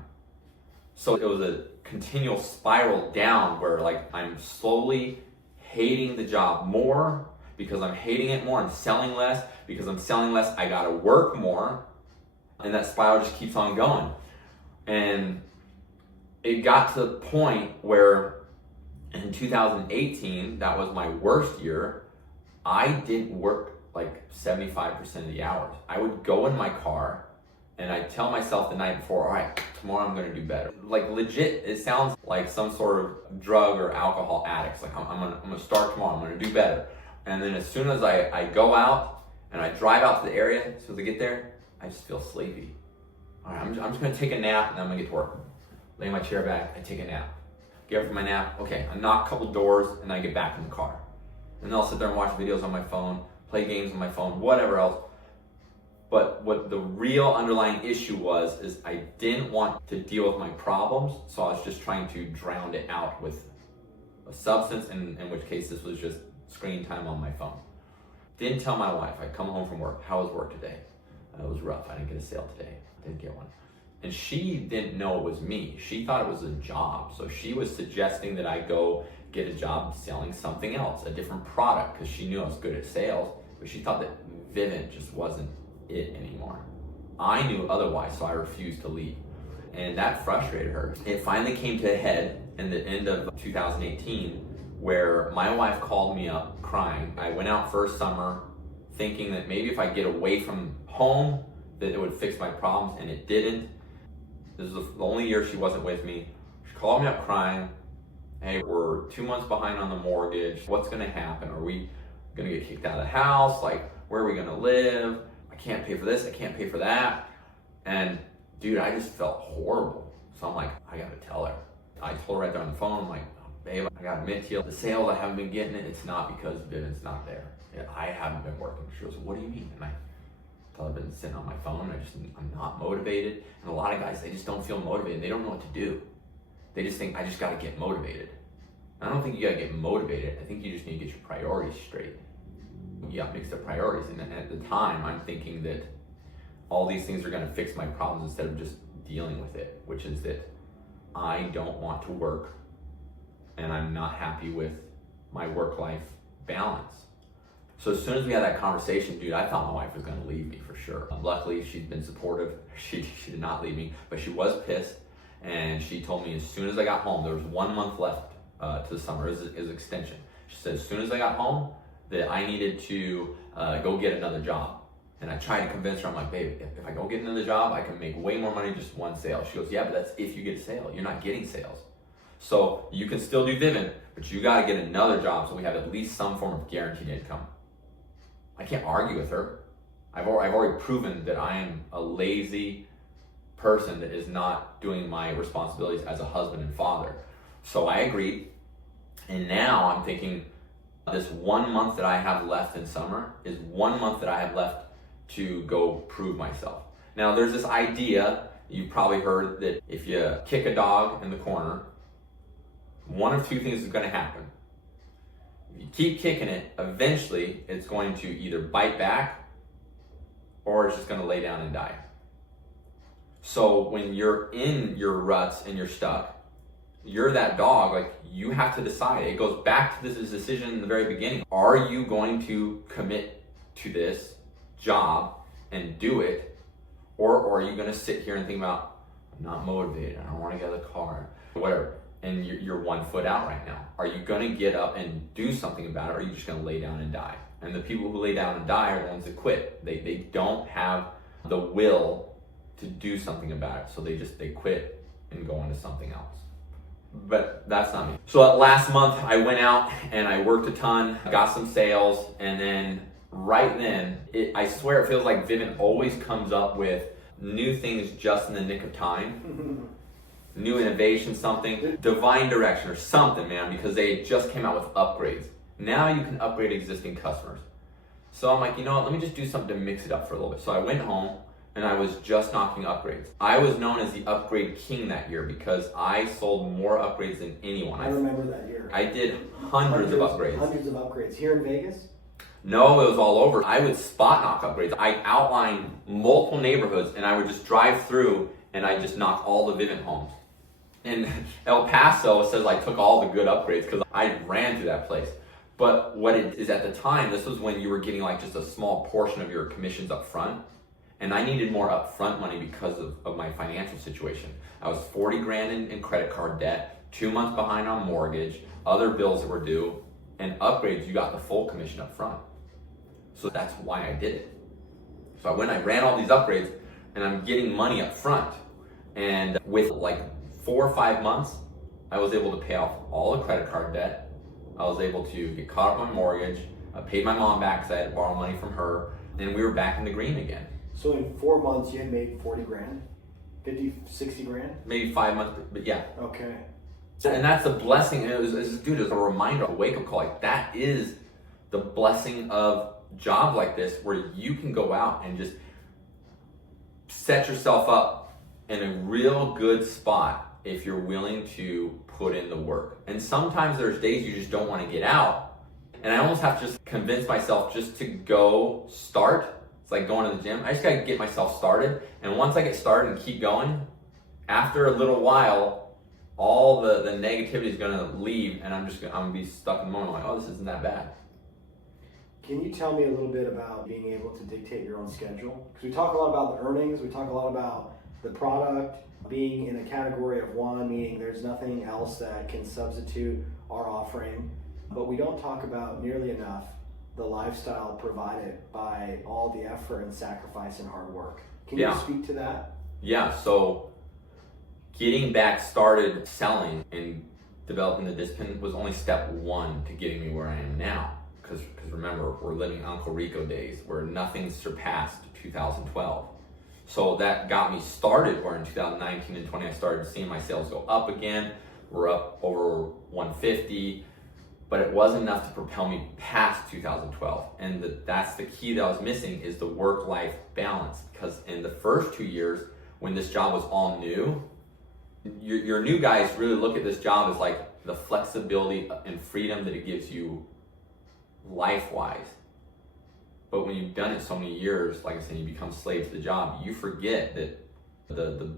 So it was a continual spiral down where, like, I'm slowly hating the job more because I'm hating it more. I'm selling less because I'm selling less. I gotta work more, and that spiral just keeps on going. And it got to the point where in 2018, that was my worst year. I didn't work like 75% of the hours. I would go in my car and I tell myself the night before, all right, tomorrow I'm gonna do better. Like, legit, it sounds like some sort of drug or alcohol addicts. Like, I'm gonna start tomorrow, I'm gonna do better. And then as soon as I go out and I drive out to the area, as soon as I get there, I just feel sleepy. All right, I'm just gonna take a nap and then I'm gonna get to work. Lay my chair back, I take a nap. Get up from my nap, okay, I knock a couple doors and I get back in the car. And then I'll sit there and watch videos on my phone, play games on my phone, whatever else. But what the real underlying issue was is I didn't want to deal with my problems, so I was just trying to drown it out with a substance, in which case this was just screen time on my phone. Didn't tell my wife. I come home from work. How was work today? It was rough. I didn't get a sale today. Didn't get one. And she didn't know it was me. She thought it was a job. So she was suggesting that I go get a job selling something else, a different product, because she knew I was good at sales, but she thought that Vivint just wasn't it anymore. I knew otherwise, so I refused to leave. And that frustrated her. It finally came to a head in the end of 2018 where my wife called me up crying. I went out first summer thinking that maybe if I get away from home that it would fix my problems, and it didn't. This was the only year she wasn't with me. She called me up crying. Hey, we're 2 months behind on the mortgage. What's gonna happen? Are we gonna get kicked out of the house? Like, where are we gonna live? I can't pay for this, I can't pay for that. And dude, I just felt horrible. So I'm like, I gotta tell her. I told her right there on the phone, I'm like, babe, I gotta admit to you, the sales I haven't been getting it, it's not because Vivint's not there. I haven't been working. She goes, what do you mean? And I tell her I've been sitting on my phone, I'm not motivated. And a lot of guys, they just don't feel motivated. They don't know what to do. They just think, I just gotta get motivated. I don't think you gotta get motivated. I think you just need to get your priorities straight. You gotta mix the priorities. And at the time, I'm thinking that all these things are gonna fix my problems instead of just dealing with it, which is that I don't want to work and I'm not happy with my work-life balance. So as soon as we had that conversation, dude, I thought my wife was gonna leave me for sure. Luckily, she's been supportive. She did not leave me, but she was pissed. And she told me as soon as I got home, there was 1 month left to the summer, is extension. She said, as soon as I got home, that I needed to go get another job. And I tried to convince her, I'm like, babe, if I go get another job, I can make way more money just one sale. She goes, yeah, but that's if you get a sale. You're not getting sales. So you can still do Vivint, but you gotta get another job so we have at least some form of guaranteed income. I can't argue with her. I've already proven that I am a lazy person that is not doing my responsibilities as a husband and father. So I agreed. And now I'm thinking this 1 month that I have left in summer is 1 month that I have left to go prove myself. Now there's this idea, you've probably heard, that if you kick a dog in the corner, one of two things is gonna happen. If you keep kicking it, eventually it's going to either bite back or it's just gonna lay down and die. So when you're in your ruts and you're stuck, you're that dog, like you have to decide. It goes back to this decision in the very beginning. Are you going to commit to this job and do it? Or are you gonna sit here and think about, I'm not motivated, I don't wanna get out of the car, whatever. And you're 1 foot out right now. Are you gonna get up and do something about it, or are you just gonna lay down and die? And the people who lay down and die are the ones that quit. They don't have the will to do something about it. So they quit and go into something else. But that's not me. So last month I went out and I worked a ton, got some sales, and then right then, I swear it feels like Vivint always comes up with new things just in the nick of time. New innovation, something, divine direction or something, man, because they just came out with upgrades. Now you can upgrade existing customers. So I'm like, you know what, let me just do something to mix it up for a little bit. So I went home and I was just knocking upgrades. I was known as the upgrade king that year because I sold more upgrades than anyone. I remember that year. I did hundreds of upgrades. Hundreds of upgrades. Here in Vegas? No, it was all over. I would spot knock upgrades. I outlined multiple neighborhoods and I would just drive through and I just knock all the Vivint homes. In El Paso, it says I took all the good upgrades because I ran through that place. But what it is at the time, this was when you were getting like just a small portion of your commissions up front. And I needed more upfront money because of my financial situation. I was 40 grand in credit card debt, 2 months behind on mortgage, other bills that were due, and upgrades, you got the full commission up front. So that's why I did it. So I ran all these upgrades and I'm getting money up front. And with like 4 or 5 months, I was able to pay off all the credit card debt. I was able to get caught up on mortgage. I paid my mom back because I had to borrow money from her, and we were back in the green again. So in 4 months, you had made 40 grand? 50, 60 grand? Maybe 5 months, but yeah. Okay. And that's a blessing. And it was a reminder, a wake-up call. Like, that is the blessing of jobs like this, where you can go out and just set yourself up in a real good spot if you're willing to put in the work. And sometimes there's days you just don't want to get out. And I almost have to just convince myself just to go start. It's like going to the gym. I just got to get myself started. And once I get started and keep going, After a little while, all the negativity is going to leave, and I'm going to be stuck in the moment like, oh, this isn't that bad. Can you tell me a little bit about being able to dictate your own schedule? Because we talk a lot about the earnings, we talk a lot about the product being in a category of one, meaning there's nothing else that can substitute our offering, but we don't talk about nearly enough the lifestyle provided by all the effort and sacrifice and hard work. Can you speak to that? Yeah, so getting back started selling and developing the discipline was only step one to getting me where I am now. Because remember, we're living Uncle Rico days where nothing surpassed 2012. So that got me started where in 2019 and 20 I started seeing my sales go up again. We're up over 150, but it wasn't enough to propel me past 2012. And that's the key that I was missing is the work-life balance. Because in the first 2 years, when this job was all new, your new guys really look at this job as like the flexibility and freedom that it gives you life-wise. But when you've done it so many years, like I said, you become slave to the job, you forget that the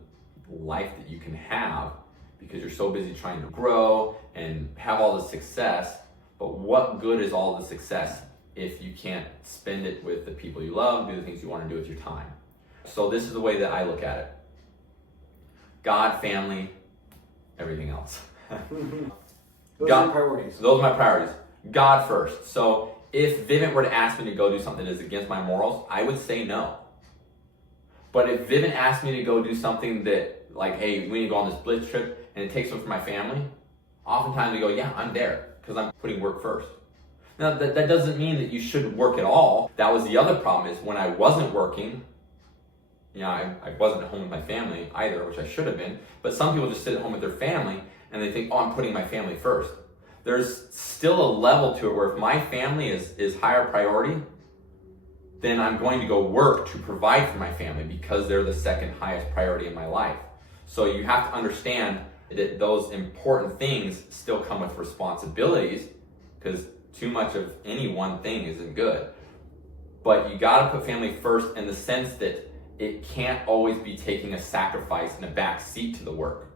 life that you can have because you're so busy trying to grow and have all the success. But what good is all the success if you can't spend it with the people you love, do the things you want to do with your time? So this is the way that I look at it. God, family, everything else. Those are your priorities. Those are my priorities. God first. So if Vivint were to ask me to go do something that is against my morals, I would say no. But if Vivint asked me to go do something that, like, hey, we need to go on this blitz trip, and it takes one for my family, oftentimes we go, yeah, I'm there, because I'm putting work first. Now, that doesn't mean that you shouldn't work at all. That was the other problem is when I wasn't working, I wasn't at home with my family either, which I should have been, but some people just sit at home with their family, and they think, oh, I'm putting my family first. There's still a level to it where if my family is higher priority, then I'm going to go work to provide for my family because they're the second highest priority in my life. So you have to understand that those important things still come with responsibilities because too much of any one thing isn't good. But you got to put family first in the sense that it can't always be taking a sacrifice and a back seat to the work,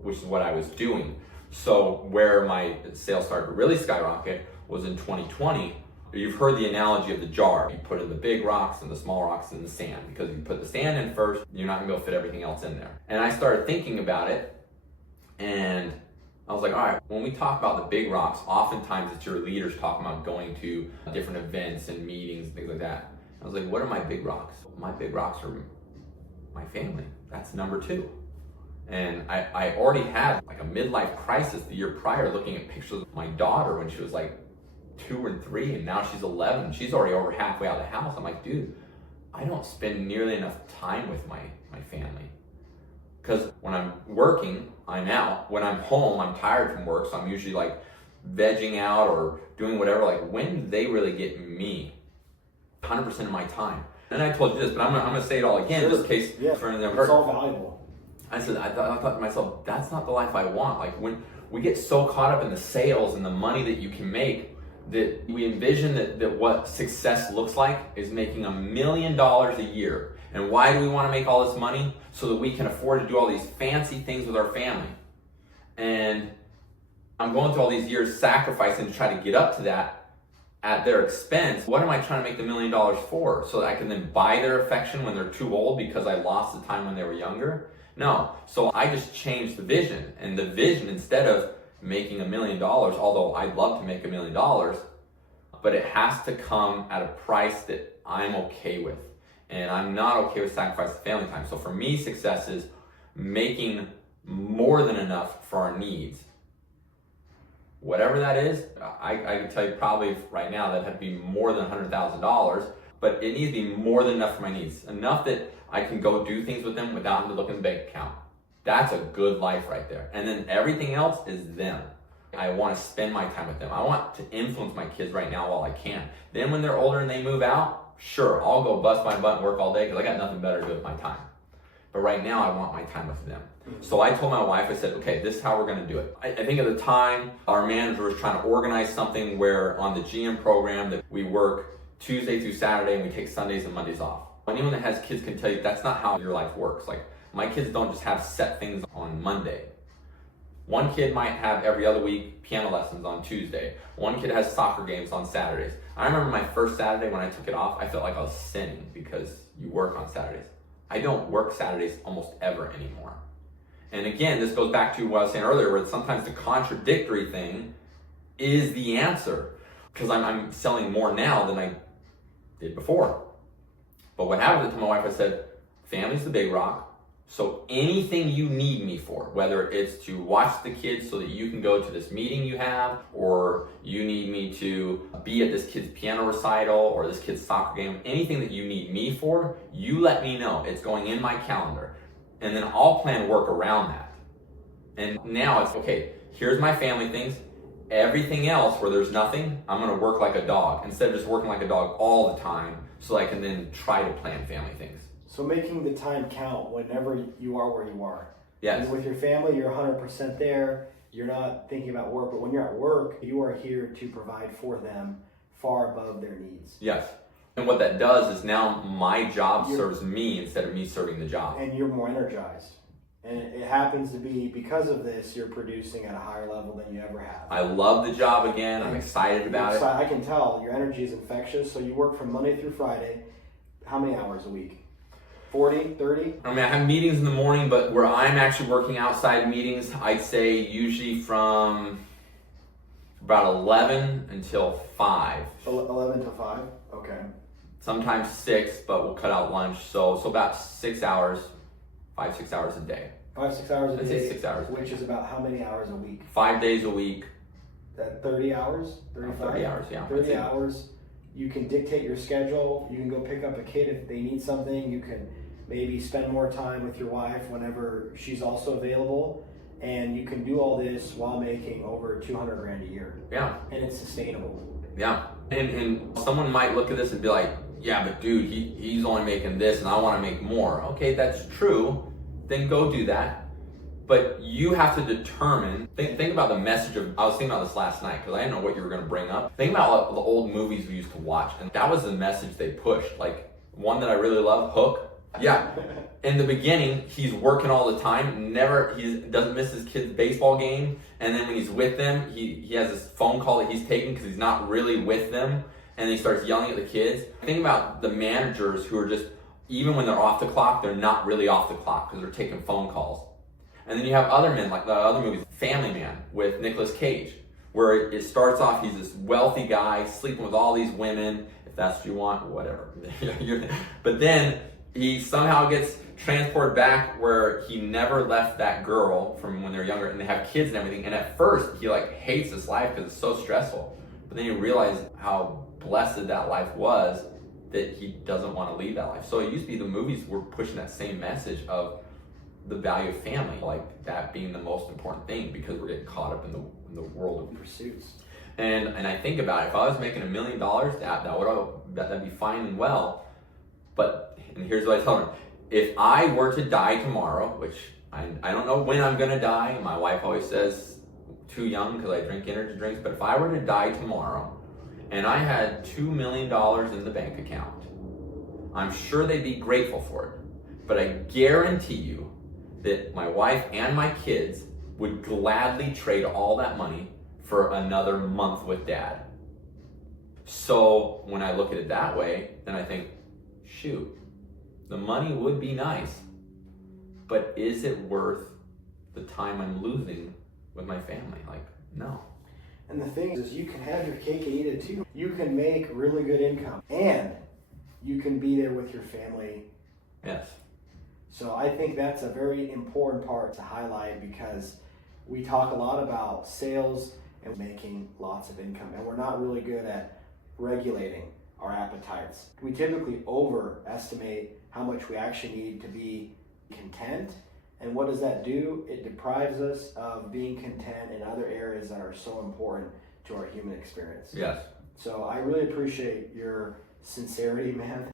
which is what I was doing. So where my sales started to really skyrocket was in 2020. You've heard the analogy of the jar. You put in the big rocks and the small rocks in the sand because if you put the sand in first, you're not gonna be able to fit everything else in there. And I started thinking about it and I was like, all right, when we talk about the big rocks, oftentimes it's your leaders talking about going to different events and meetings and things like that. I was like, what are my big rocks? My big rocks are my family. That's number two. And I already had like a midlife crisis the year prior looking at pictures of my daughter when she was like 2 and 3 and now she's 11. She's already over halfway out of the house. I'm like, dude, I don't spend nearly enough time with my family. Because when I'm working, I'm out. When I'm home, I'm tired from work. So I'm usually like vegging out or doing whatever. Like when do they really get me? 100% of my time. And I told you this, but I'm gonna say it all again just in case for any of them. It's all valuable. I said, I thought to myself, that's not the life I want. Like when we get so caught up in the sales and the money that you can make that we envision that what success looks like is making $1 million a year. And why do we want to make all this money? So that we can afford to do all these fancy things with our family. And I'm going through all these years sacrificing to try to get up to that at their expense. What am I trying to make the $1 million for? So that I can then buy their affection when they're too old because I lost the time when they were younger? No. So I just changed the vision. And the vision, instead of making $1 million, although I'd love to make $1 million, but it has to come at a price that I'm okay with. And I'm not okay with sacrificing family time. So for me, success is making more than enough for our needs. Whatever that is, I can tell you probably right now that had to be more than $100,000, but it needs to be more than enough for my needs. Enough that I can go do things with them without having to look in the bank account. That's a good life right there. And then everything else is them. I want to spend my time with them. I want to influence my kids right now while I can. Then when they're older and they move out, sure, I'll go bust my butt and work all day because I got nothing better to do with my time. But right now, I want my time with them. So I told my wife, I said, okay, this is how we're going to do it. I think at the time, our manager was trying to organize something where on the GM program that we work Tuesday through Saturday and we take Sundays and Mondays off. Anyone that has kids can tell you that's not how your life works. Like my kids don't just have set things on Monday. One kid might have every other week piano lessons on Tuesday. One kid has soccer games on Saturdays. I remember my first Saturday when I took it off, I felt like I was sinning because you work on Saturdays. I don't work Saturdays almost ever anymore. And again, this goes back to what I was saying earlier, where sometimes the contradictory thing is the answer. Because I'm selling more now than I did before. But what happened to my wife, I said, family's the big rock. So anything you need me for, whether it's to watch the kids so that you can go to this meeting you have, or you need me to be at this kid's piano recital or this kid's soccer game, anything that you need me for, you let me know. It's going in my calendar. And then I'll plan work around that. And now it's, okay, here's my family things. Everything else where there's nothing, I'm going to work like a dog instead of just working like a dog all the time so I can then try to plan family things. So making the time count whenever you are where you are. Yes. And with your family, you're 100% there. You're not thinking about work, but when you're at work, you are here to provide for them far above their needs. Yes. And what that does is now my job serves me instead of me serving the job. And you're more energized. And it happens to be because of this, you're producing at a higher level than you ever have. I love the job again. I'm excited about it. I can tell your energy is infectious. So you work from Monday through Friday. How many hours a week? 40, 30? I mean, I have meetings in the morning, but where I'm actually working outside meetings, I'd say usually from about 11 until 5. 11 till 5? Okay. Sometimes 6, but we'll cut out lunch. So about 6 hours, 5-6 hours a day. 5-6 hours a I'd day. say 6 hours. Which is about how many hours a week? 5 days a week. That 30 hours? 35? 30 hours, yeah. 30 hours. You can dictate your schedule. You can go pick up a kid if they need something. You can maybe spend more time with your wife whenever she's also available. And you can do all this while making over 200 grand a year. Yeah. And it's sustainable. Yeah. And someone might look at this and be like, yeah, but dude, he's only making this and I want to make more. Okay, that's true. Then go do that. But you have to determine, think about the message of, I was thinking about this last night because I didn't know what you were going to bring up. Think about the old movies we used to watch, and that was the message they pushed. Like, one that I really love, Hook. Yeah. In the beginning, he's working all the time, he doesn't miss his kid's baseball game, and then when he's with them, he has this phone call that he's taking because he's not really with them, and he starts yelling at the kids. Think about the managers who are just, even when they're off the clock, they're not really off the clock because they're taking phone calls. And then you have other men, like the other movies, Family Man with Nicolas Cage, where it starts off, he's this wealthy guy sleeping with all these women, if that's what you want, whatever. But then he somehow gets transported back where he never left that girl from when they're younger, and they have kids and everything. And at first, he like hates this life because it's so stressful. But then you realize how blessed that life was that he doesn't want to leave that life. So it used to be the movies were pushing that same message of the value of family, like that being the most important thing because we're getting caught up in the world of pursuits. And I think about it, if I was making $1 million, that'd be fine and well. But, and here's what I tell them, if I were to die tomorrow, which I don't know when I'm gonna die, my wife always says too young because I drink energy drinks, but if I were to die tomorrow and I had $2 million in the bank account, I'm sure they'd be grateful for it. But I guarantee you that my wife and my kids would gladly trade all that money for another month with dad. So when I look at it that way, then I think, shoot, the money would be nice, but is it worth the time I'm losing with my family? Like, no. And the thing is, you can have your cake and eat it too. You can make really good income and you can be there with your family. Yes. So I think that's a very important part to highlight because we talk a lot about sales and making lots of income, and we're not really good at regulating our appetites. We typically overestimate how much we actually need to be content, and what does that do? It deprives us of being content in other areas that are so important to our human experience. Yes. So I really appreciate your sincerity, man.